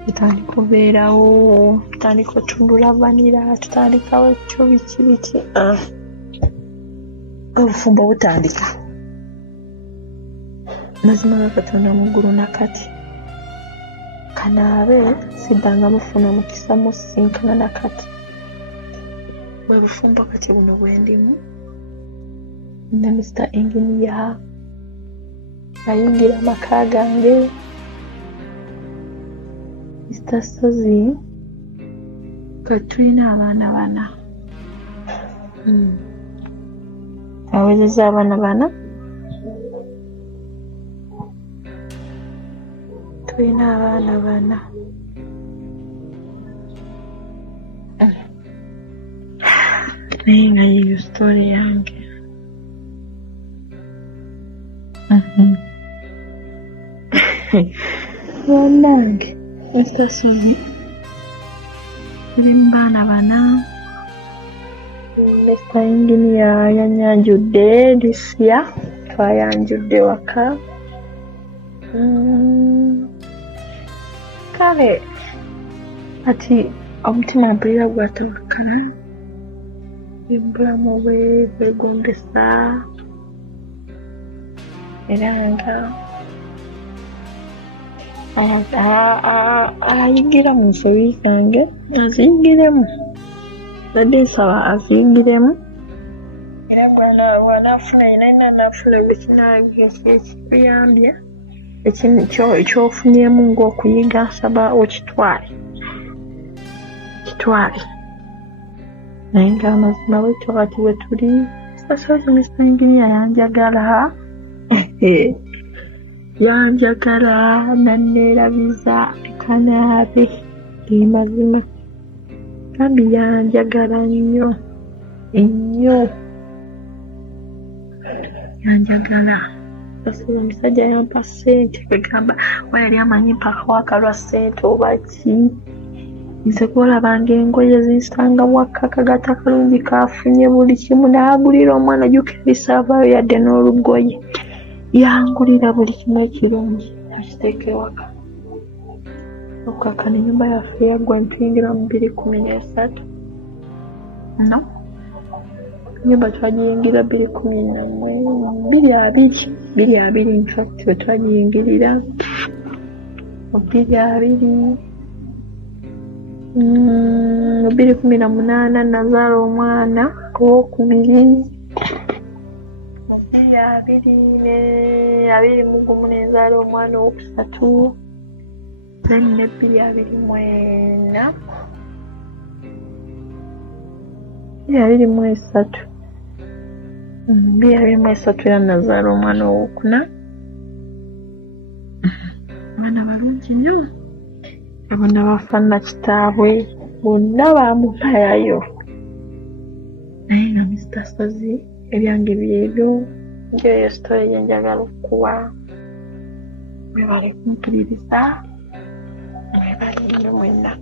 Tutandika obeerawo, tutandika otundula vanira, tutandikawo ekyo biki. Obufumbo butandika. Mazima ga Katonda mu ggulu nakati. Kanaabe siddanga mufuna mukisa musinkana nakati. Bwe bufumbo kati buno bwendimu. Ne Mr. Inginiya ayingira amaka gange Mr. Sozi katulina abaana bana awezezza abaana bana tulina abaana bana naye nga yiyo story yange bannange Mr. Sozi tuli mu baana bana Mr. Engineer yanyanjudde this year twayanjudde waka kale ati omutima mpulira gwatawukana embulamu bwe bwegombesa era nga ayingira mu nsobi zange aziyingiremu badde nsaba aziyingiremu era bw'anaafuna yenayina naafuna ekiyambye ekyofunyemu ng'okuyiga nsaba okitwale naye nga amazima bwekyo kati bwe tuli Sozi Mr. Engineer yanjagala nanneerabiza kanaabe mazima kambi yanjagala nnyo yanjagala Sozi omusajja yampa ssente kwegamba wayali amanyi mpaka wakalwa ssente oba ki nze kwolabanga engoye zinsanga waka kagata kalungi kafunye buli kimu n'agulira omwana jukirisa avaayo yadde n'olugoye yangulira buli kimu ekirungi akiteeke waka okukakana ennyumba yaffe yaggwa ntuyingira mu 2013 no ennyumba twagiyingira 2020 in fact we twagiyingirira 2018 nazaala omwana owokubiri 2021 nenzaala omwana owokusatu then ne 2024 era nazaala omwana owokuna abaana balungi nnyo abona bafaanana kitaabwe bonna baamupayayo naye nga Mr. Sozi ebyange byebyo ngeyo story gyenjagala okukuba mwebale kumpuliriza mwebale nnyo mwenna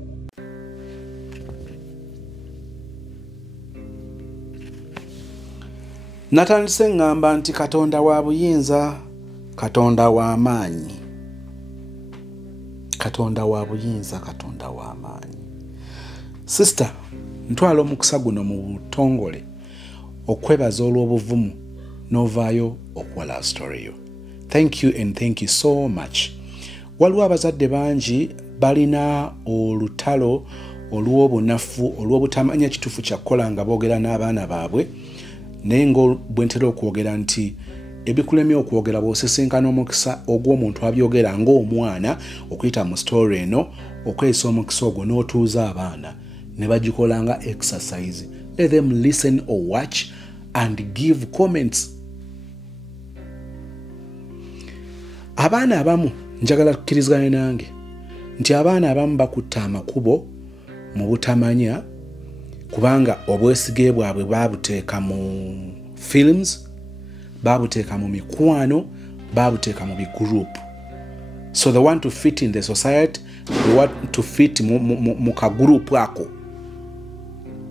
natandise ngamba nti Katonda wa buyinza Katonda wa maanyi Katonda wa buyinza Katonda wa maanyi sister ntwala omukisa guno mu butongole okwebaza olw'obuvumu novaayo okuwa love story yo. Thank you and thank you so much. Waliwo abazadde bangi balina olutalo olw'obunafu olw'obutamanya kituufu kyakukola nga boogera n'abaana baabwe naye nga bwentera okwogera nti ebikulemye okwogera bw'osisinkana omukisa ogw'omuntu abyogera ng'omwana okuyita mu story eno okweyisa omukisa ogwo n'otuuza abaana ne bagikola nga exercise. Let them listen or watch and give comments. Abaana abamu njagala kukkiriziganya nange nti abaana abamu bakutta amakubo mu butamanya kubanga obwesige bwabwe babuteeka mu films, babuteeka mu mikwano, babuteeka mu bigroup. So they want to fit in the society, they want to fit mu kagroup ako.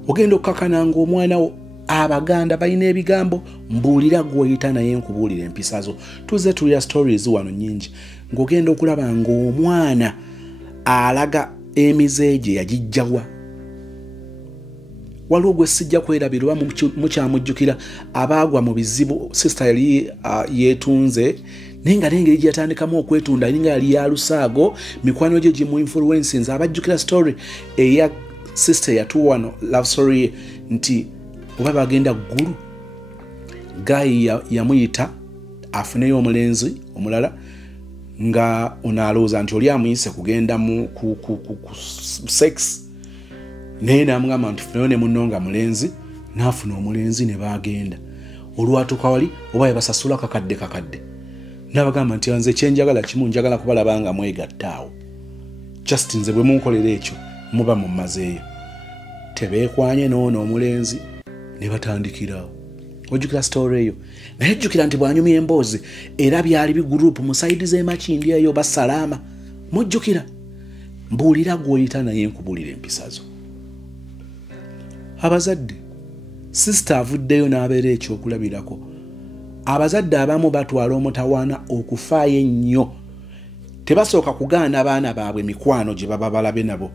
Ogenda okukakana ng'omwana abaganda balina ebigambo mbuulira gw'oyita naye nkubuulira empisa zo. Tuze tulya stories wano nnyingi ng'ogenda okulaba ng'omwana alaga emize gye yagijjawa. Waliwo gwe sijja kwerabira oba mukyamujjukira abaagwa mu bizibu sister yali yeetunze naye nga n'engeri gye yatandikamu okwetunda nga yali ya lusaago mikwano gye gimu influences. Abajjukira story eya sister yatuwa wano love story nti oba bagenda ggulu gayi yamuyita afuneyo omulenzi omulala nga onalooza nti oli amuyise kugenda mu sex naye namugamba nti funeyo ne munno nga mulenzi n'afuna omulenzi ne bagenda olwatuuka wali oba yabasasula kakadde n'abagamba nti nze kyenjagala kimu njagala kubalaba nga mwegatta awo just nze bwe munkolera ekyo muba mumazeeyo tebeekwanye n'ono omulenzi ne batandikirawo ojjukira story eyo naye jjukira nti bwanyumya emboozi era byali bigurupu mu saidi z'emakindi eyo basalaama mujjukira mbuulira gw'oyita naye nkubuulira empisa zo abazadde sisita avuddeyo n'abeera ekyokulabirako abazadde abamu batwala omutawaana okufaayo ennyo tebasooka kugaana abaana baabwe mikwano gye baba balabe nabo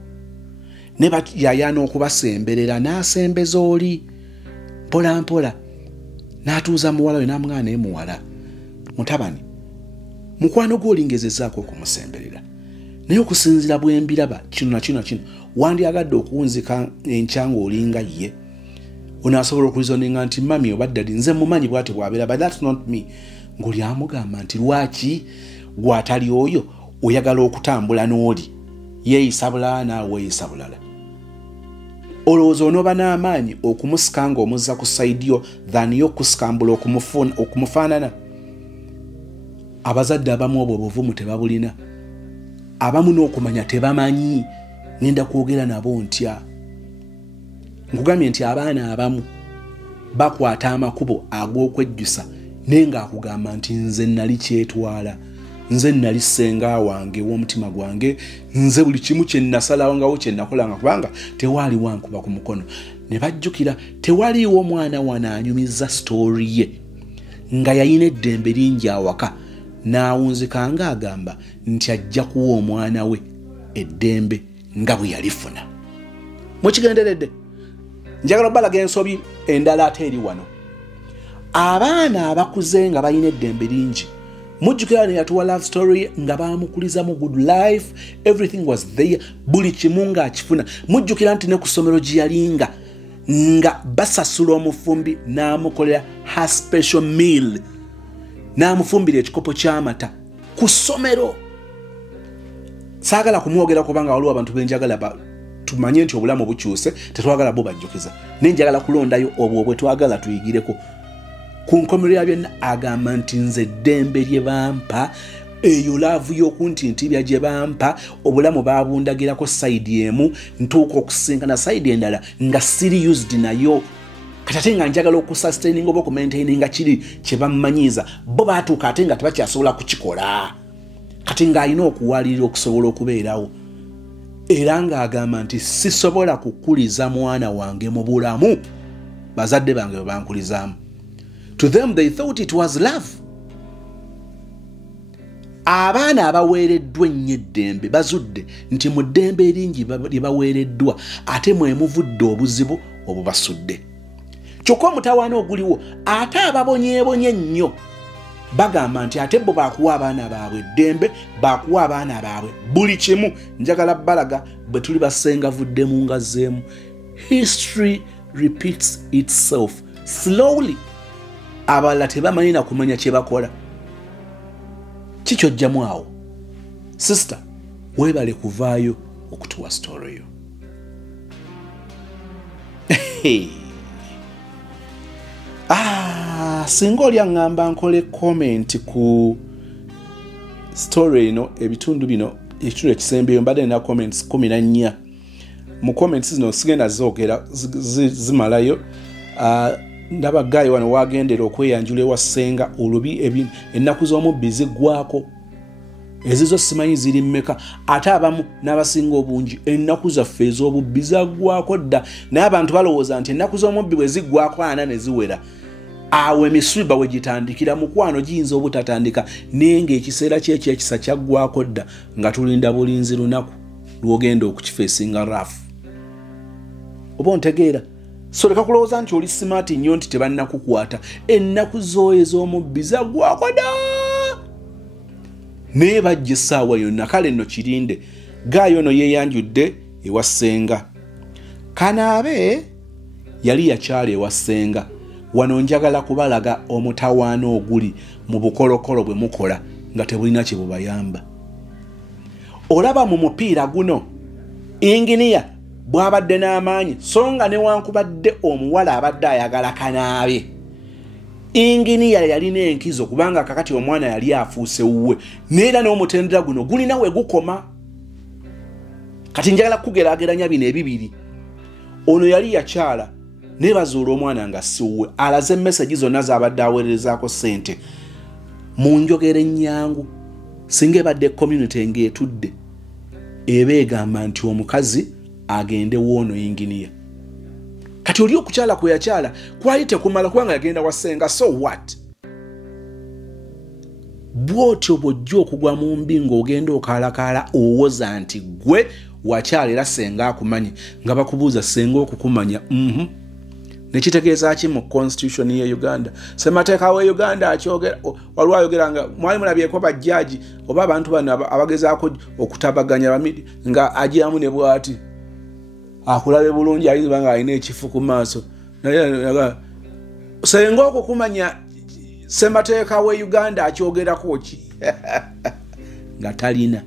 ne bayayaana okubasemberera n'asembeza oli mpola mpola n'atuuza muwala we n'amugamba naye muwala mutabani mukwano gw'olingezezaako okumusemberera naye okusinziira bwe mbiraba kino na kino wandyagadde okuwunzika enkya ng'olinga ye onaasobola okulizoninga nti mami oba ddadi nze mumanyi bw'ati bw'abeera but that's not me ng'oli amugamba nti lwaki gw'atali oyo oyagala okutambula n'oli yeeyisa bulala naawe weeyisa bulala olowooza onooba n'amaanyi okumusika ng'omuzza ku sayidi yo than yo okusikambula okumufaanana abazadde abamu obwo obuvumu tebabulina abamu n'okumanya tebamanyi ngenda kwogera nabo ntya nkugambye nti abaana abamu bakwata amakubo ag'okwejjusa naye ng'akugamba nti nze nali kyetwala nze nali ssenga wange w'omutima gwange nze buli kimu kye nasalawangawo kye nakolanga kubanga tewaali wankuba ku mukono ne bajjukira tewaliiwo mwana wanaanyumiza story ye nga yayina eddembe lingi awaka n'awunzika ng'agamba nti ajja kuwa omwana we eddembe nga bwe yalifuna mukigenderedde njagala balaga ensobi endala ate eri wano abaana abakuze nga balina eddembe lingi mujjukira ne yatuwa love story nga bamukuliza mu good life everything was there buli kimu ng'akifuna mujjukira nti ne ku ssomero gye yalinga nga basasula omufumbi n'amukolera her special meal n'amufumbira ekikopo ky'amata ku ssomero saagala kumwogera kubanga waliwo abantu benjagala tumanye nti obulamu bukyuse tetwagala bo bajjukiza naye njagala kulondayo obwo bwe twagala tuyigireko ku nkomerero ya byonna agamba nti nze eddembe lye bampa eyo laavu y'okuntintibya gye bampa obulamu babundagirako sayidi emu ntuuka okusinkana sayidi endala nga siri used nayo kati ate nga njagala okusustaininga oba okumaintaininga kiri kye bammanyiiza bo baatuuka ate nga tebakyasobola kukikola kati ng'alina okuwalirira okusobola okubeerawo era ng'agamba nti sisobola kukuliza mwana wange mu bulamu bazadde bange bwe bankulizaamu. To them they thought it was love. Abaana abaweereddwa ennyo eddembe bazudde nti mu ddembe eringi lye baweereddwa ate mwe muvudde obuzibu obubasudde. Kyokka omutawaana oguliwo ate ababonyeebonye ennyo bagamba nti ate bo baakuwa abaana baabwe eddembe baakuwa abaana baabwe buli kimu. Njagala balaga bwe tuli basengavudde mu ngazeemu. History repeats itself slowly. Abalala tebamanyi na kumanya kye bakola. Kikyojjamu awo. Sister, weebale kuvaayo okutuwa story yo. Singa oli aŋŋamba nkole comment ku story eno ebitundu bino ekitundu ekisembeyo mbadde na comments 14. Mu comments zino sigenda zoogera zimalayo. Ndaba gayi wano wagendera okweyanjula ewa ssenga olubi ennaku z'omubbi ziggwako. Ezizo simanyi ziri mmeka ate abamu n'abasinga obungi ennaku zaffe ez'obubbi zaggwako dda naye abantu balowooza nti ennaku z'omubbi bwe ziggwako ana ne ziwera awo emiswiba we gitandikira mukwano giyinza obutatandika naye ng'ekiseera kyekyo ekisa kyaggwako dda nga tulinda bulinzi lunaku lw'ogenda okukifeesinga rafu. Oba ontegeera? So leka kulowooza nti oli smart nnyo nti tebannakukwata. Ennaku zo ez'omubbi zaggwako dda naye bajja essaawa yonna. Kale nno kirinde gaayo ono yeeyanjudde ewa ssenga. Kanaabe yali yakyala ewa ssenga wano njagala kubalaga omutawaana oguli mu bukolokolo bwe mukola nga tebulina kye bubayamba. Olaba mu mupiira guno inginiya bw'abadde n'amaanyi so nga newankubadde omuwala abadde ayagala kanaabe, inginiya yalina enkizo kubanga kakati omwana yali afuuse wuwe, neera n'omutendera guno gulina we gukoma. Kati njagala kugeraageranya bino ebibiri. Ono yali yakyala nebazuula omwana nga siwuwe, alaze message zonna z'abadde aweerezaako ssente mu njogera ennyangu. Singa ebadde community ng'etudde eba egamba nti omukazi agende woono inginiya. Kati oli okukyala kwe yakyala kwali tekumala kubanga yagenda wasenga, so what? Bw'otyo bw'ojja okugwa mu mbi ng'ogenda okaalakaala owoza nti gwe wakyala era senga akumanyi, nga bakubuuza senga okukumanya. Nekitegeeza ki mu constitution ye Uganda? Ssemateeka we Uganda akyogera, waliwo ayogera nga mwali mulabyeko bajjaji oba abantu bano abagezaako okutabaganya bamidi nga ajyamu ne bwati akulabe bulungi ayiziba nga alina ekifu ku maaso. Senga okukumanya ssemateeka we Uganda akyogerako ki? nga talina.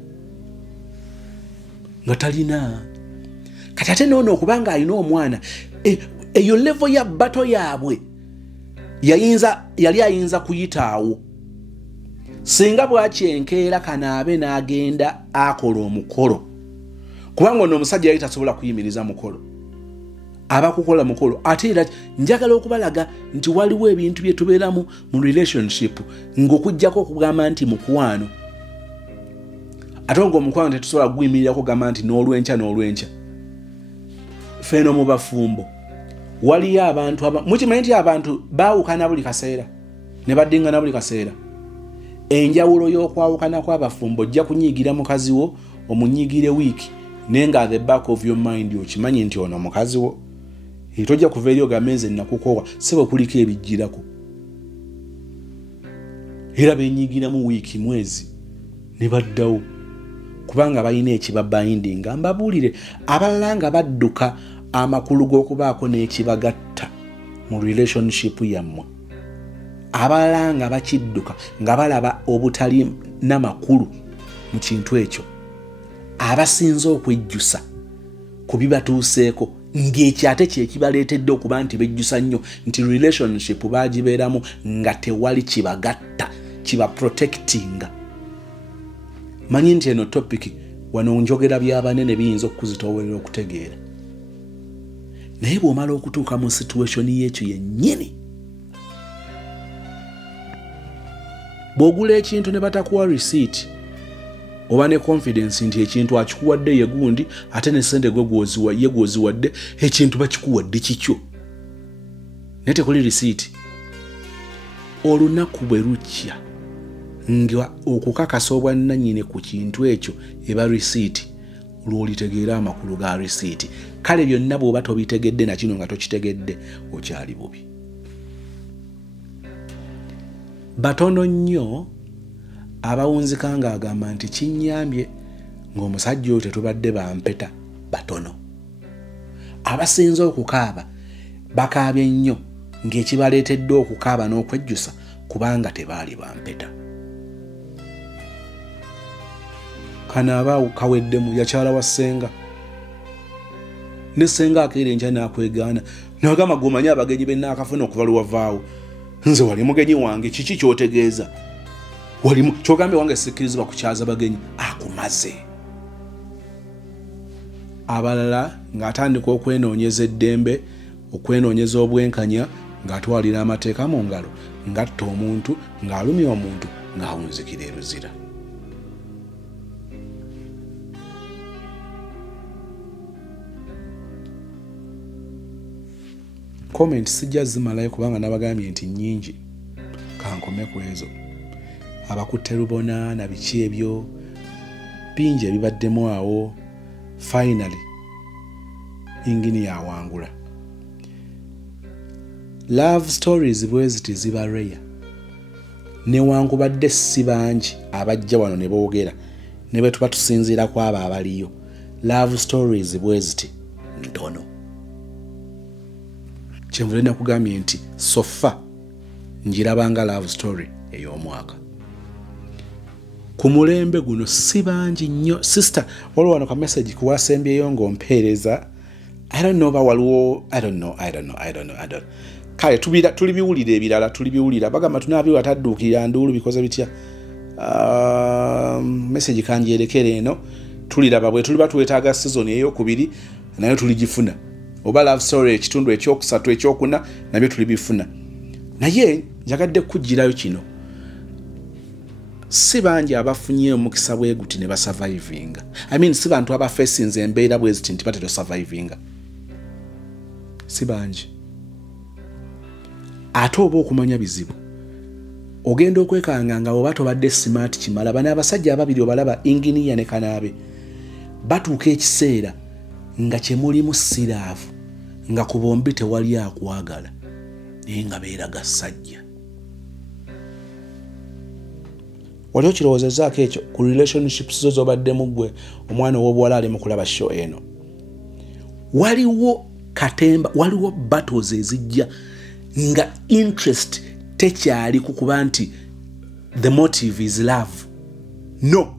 Kati ate noono okubanga alina omwana eyo level ya bato yaabwe yali ayinza kuyitaawo singa bwakyenkeera kanaabe n'agenda akola omukolo, kubanga ono omusajja yali tasobola kuyimiriza mukolo. Abakukola mukolo ate era njagala okubalaga nti waliwo ebintu bye tubeeramu mu relationship ng'okuggyako okugamba nti mukwano, ate ng'omukwano tetusobola kuguyimirirako kugamba nti n'olwenkya. Feno mu bafumbo waliyo abantu mukimanyi nti abantu baawukana buli kaseera ne baddingana buli kaseera. Enjawulo y'okwawukana kw'abafumbo ojja kunyiigira mukazi wo omunyiigire wiiki naye nga the back of your mind okimanyi nti ono mukazi wo. Tojja kuva eri ogambe nze nakukoowa sebo kuliko ebijjirako. Era benyiigiramu wiiki mwezi ne baddawo kubanga balina ekibabinding. Nga mbabuulire abalala nga badduka amakulu g'okubaako n'ekibagatta mu relationship yammwe, abalala nga bakidduka nga balaba obutali n'amakulu mu kintu ekyo, abasinze okwejjusa ku bibatuuseeko ng'ekyo ate kye kibaleetedde okuba nti bejjusa nnyo nti relationship baagibeeramu nga tewali kibagatta kiba protectinga. Manyi nti eno topic wano njogera by'abanene biyinza okuzitoowerera okutegeera, naye bw'omala okutuuka mu situation y'ekyo yennyini, bw'ogula ekintu ne batakuwa receipt oba ne confidence nti ekintu akikuwadde ye gundi ate ne sente ye gwoziwadde ekintu bakikuwadde kikyo naye tekuli receipt, olunaku bwe lukya nga okukakasa obwannannyini ku kintu ekyo eba receipt, lw'olitegeera amakulu ga receipt. Kale byonna bw'oba tobitegedde na kino nga tokitegedde okyali bubi. Batono nnyo abawunzika ng'agamba nti kinnyambye ng'omusajja oyo tetubadde bampeta, batono. Abasinze okukaaba bakaabye nnyo ng'ekibaleetedde okukaaba n'okwejjusa kubanga tebaali bampeta. Kanaaba kaweddemu yakyala wa ssenga, ne ssenga akeera enkya n'akwegaana n'agamba gwomanyi abagenyi be naakafuna okuva luwavaawo, nze wali mugenyi wange, kiki ky'otegeeza? Walimu kyogambye wange sikkirizibwa kukyaza bagenyi, akumaze. Abalala ng'atandika okwenoonyeza eddembe, okwenoonyeza obwenkanya, ng'atwalira amateeka mu ngalo, ng'atta omuntu, ng'alumya omuntu, ng'awunzikira eruzira. Comment sijja zimalayo kubanga nabagambye nti nnyingi, kankome ku ezo. Abakutte lubona na biki ebyo bingi ebibaddemu awo, finally ingini yawangula. Love stories bwe ziti ziba rare, newankubadde si bangi abajja wano ne boogera ne bwe tuba tusinziira ku abo abaliyo. Love stories bwe ziti ntono. kyenvule nakugambye nti sofa njirabanga love story ey'omwaka. Ku mulembe guno si bangi nnyo. Sister, waliwo wano ka message kuwasembyeyo ng'ompeereza. I don't know ba waliwo, I don't know. Kale tulibiwulira ebirala, tulibiwulira. Bagamba tunaabiwa tadduukira nduulu bikoze bitya. Message kanjerekere eno. Tuliraba bwe tuliba twetaaga season ey'okubiri nayo tuligifuna. Oba love story ekitundu ekyokusatu ekyokuna nabyo tulibifuna. Naye njagadde kujjirayo kino. Si bangi abafunye omukisa bwe guti ne basurvivinga. I mean si bantu abafacinze embeera bwe ziti nti batero survivinga. Si bangi. Ate oba okumanya bizibu. Ogenda okwekanga nga oba tobadde smart kimala. Bano abasajja ababiri obalaba Inginiya ne Kanaabe. Batuuka ekiseera nga kyemulimu siraavu nga ku bombi tewali akwagala naye nga beeraga sajja. Wali okirowoozezaako ekyo ku relationships zo zobaddemu ggwe omwana ow'obuwala ali mu kulaba show eno. Waliwo katemba, waliwo battles ezijja nga interest tekyali kukuba nti the motive is love. No.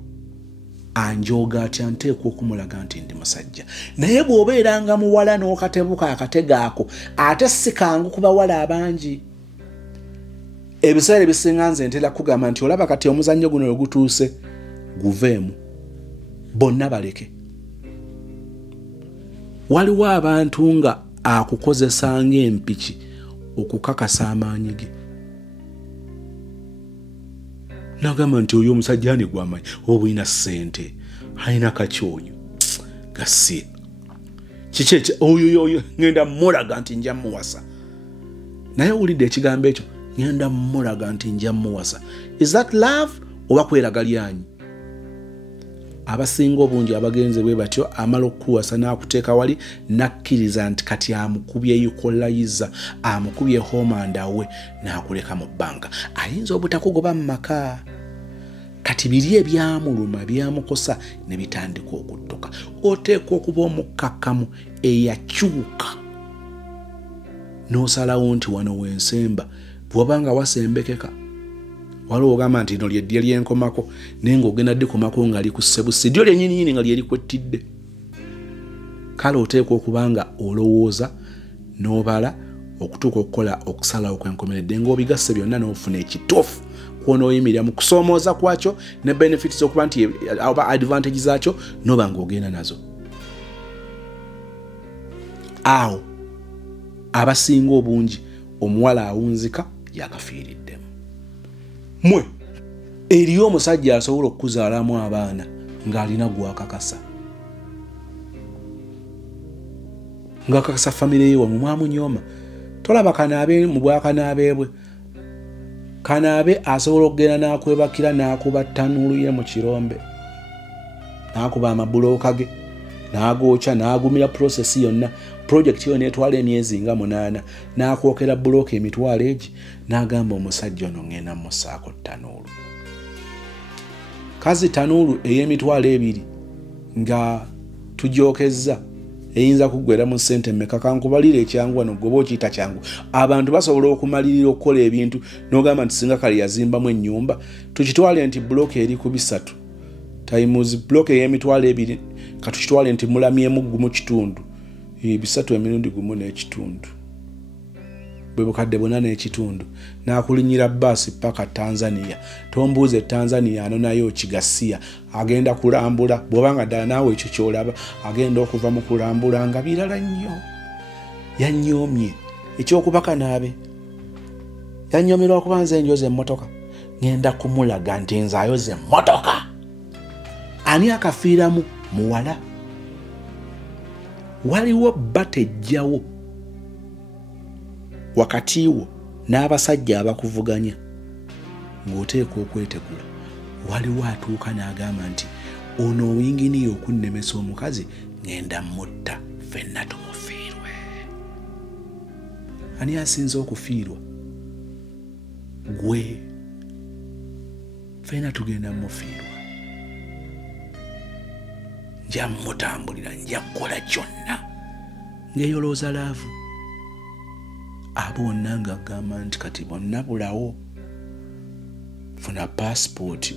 Anjoga atya nteekwa okumulaga nti ndi musajja. Naye bw'obeeranga muwala n'okatebuka akatega ako ate si kangu ku bawala abangi. Ebiseera ebisinga nze ntera kugamba nti olaba kati omuzannyo guno we gutuuse guveemu. Bonna baleke. Waliwo abantu nga akukozesa ng'empiki okukakasa amaanyi ge. Nagamba nti oyo omusajja ani gw'amanyi oba ina ssente alina kakyoyo gasi kiki oyo ngenda mulaga nti nja muwasa. Naye wulidde ekigambo ekyo ngenda mulaga nti nja muwasa. Is that love oba kweraga lyanyi? Abasinga obungi abagenze bwe batyo amala okuwasa n'akuteeka wali nakkiriza nti kati amukubye equalizer amukubye homanda we n'akuleka mu bbanga. Ayinza obutakugoba mu maka. Kati biri ebyamuluma byamukosa ne bitandika okudduka. Oteekwa okuba omukkakkamu eyakyuka n'osalawo nti wano wensemba bw'obanga wasembekeka. Waliwo ogamba nti no lyeddya lyenkomako naye ng'ogenda ddikomako nga likussebusse ddyo lyennyininyini nga lyerikwettidde. Kale oteekwa okuba nga olowooza n'obala okutuuka okukola okusalawo kwenkomeredde ng'obigasse byonna n'ofuna ekituufu kw'onooyimirira mu kusoomooza kwakyo ne benefits okuba nti oba advantage zaakyo n'oba ng'ogenda nazo. Awo abasinga obungi omuwala awunzika yakafiiriddemu. Mwe eriyo omusajja asobola okuzaalamu abaana ng'alina gwakakasa. Ng'akakasa famire ye wamu mwamunyooma. Tolaba Kanaabe mu bwakanaabe bwe. Kanaabe asobola okugenda n'akwebakira n'akuba ttanuulu ye mu kirombe. N'akuba amabulooka ge. N'agookya n'agumira process yonna. Project yonna etwala emyezi nga 8 n'akwokera bulooka emitwalo egi n'agamba omusajja ono ngenda musaako ttanuulu. Kazi ttanuulu ey'emitwalo 2 nga tujookezza eyinza kuggwera mu ssente mmeka kankubalira ekyangu wano gwe okiyita kyangu. Abantu basobola okumalirira okukola ebintu n'ogamba nti singa kale yazimbamu ennyumba tukitwale nti bulooka eri ku 3 times bulooka ey'emitwalo 2 katukitwale nti mulamyemu gumu kitundu 3 emirundi gumu n'ekitundu bwe bukadde 4 n'ekitundu n'akulinyira bbaasi paka Tanzania. Tombuuze Tanzania ano nayo Kigasiya agenda kulambula bw'obanga ddala naawe ekyo ky'olaba agenda okuva mu kulambula nga birala nnyo. Yanyoomye ekyokuba Kanaabe yanyoomerwa okuba nze njoze emmotoka ngenda kumulaga nti nze ayoze emmotoka. Ani akafiiramu muwala? Waliwo batejjawo wakati wo n'abasajja abakuvuganya ng'oteekwa okwetegula. Waliwo atuuka n'agamba nti ono Inginiya okunnemesa omukazi ngenda mutta ffenna tumufiirwe. Ani asinze okufiirwa? Gwe. Ffenna tugenda mufiirwa. Nja mutambulira nja kukola kyonna ng'eyolooza laavu. abo bonna ng'agamba nti kati bonna bulawo funa passport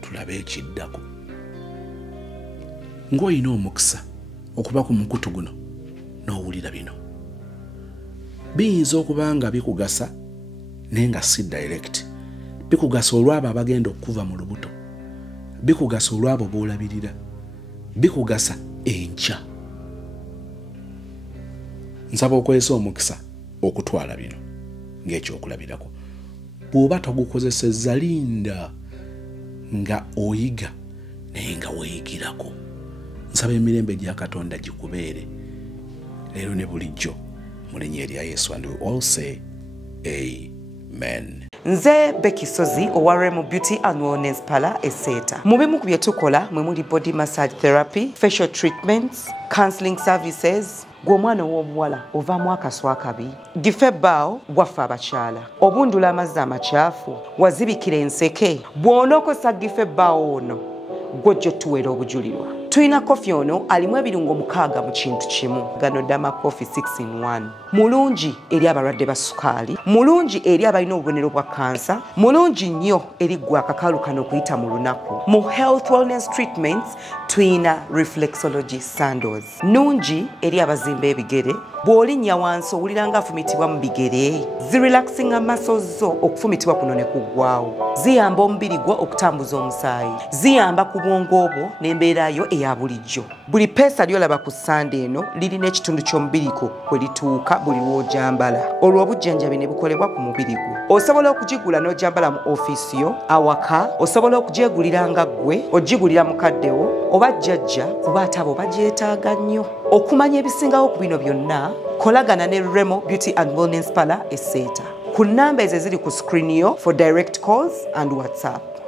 tulabe ekiddako. Ng'olina omukisa okuba ku mukutu guno n'owulira bino. Biyinza okuba nga bikugasa naye nga si direct. Bikugasa olw'abo abagenda okuva mu lubuto. Bikugasa olw'abo b'olabirira. Bikugasa enkya. Nsaba okwesa omukisa okutwala bino ng'ekyokulabirako. Bw'oba togukozesezza linda nga oyiga naye nga weeyigirako. Nsaba emirembe gya Katonda gikubeere leero ne bulijjo mu linnya erya Yesu, and we all say amen. Nze Becky Sozi owa Remo Beauty and Wellness Parlour Esseeta. Mu bimu ku bye tukola mwe muli body massage therapy, facial treatments, counseling services. Gw'omwana w'omuwala ovaamu akaswa akabi, gifa ebbaawo waffe abakyala, obundula amazzi amakyafu, wazibikira enseke, bw'onookosa gifa ebbaawo ono gw'ojja otuweera obujulirwa. Tulina kofi ono alimu ebirungo 6 mu kintu kimu. Gano Dama Coffee 6 in 1. Mulungi eri abalwadde ba sukaali, mulungi eri abalina obubonero bwa kansa, mulungi nnyo eri gwe akakalu kano okuyita mu lunaku. Mu health wellness treatments tulina reflexology sandals, nungi eri abazimba ebigere, bw'olinnya wansi owulira nga afumitibwa mu bigere. Zirelaxinga muscles zo okufumitibwa kuno ne kuggwaawo. Ziyamba omubiri gwo okutambuza omusaayi, ziyamba ku bwongo bwo n'embeera yo eya bulijjo. Buli peesa lyolaba ku ssande eno lirina ekitundu ky'omubiriko kwe lituuka buli lw'ojambala. Olwo obujjanjabi ne bukolebwa ku mubiri gwo. Osobola okugigula n'ojambala mu ofiisi yo, awaka, osobola okugyegulira nga ggwe, ogigulira mukaddewo oba jjajja kuba ate abo bagyetaaga nnyo. Okumanya ebisingawo ku bino byonna, kolagana ne Remo Beauty and Wellness Parlour Esseeta ku nnamba ezo eziri ku screen yo for direct calls and WhatsApp.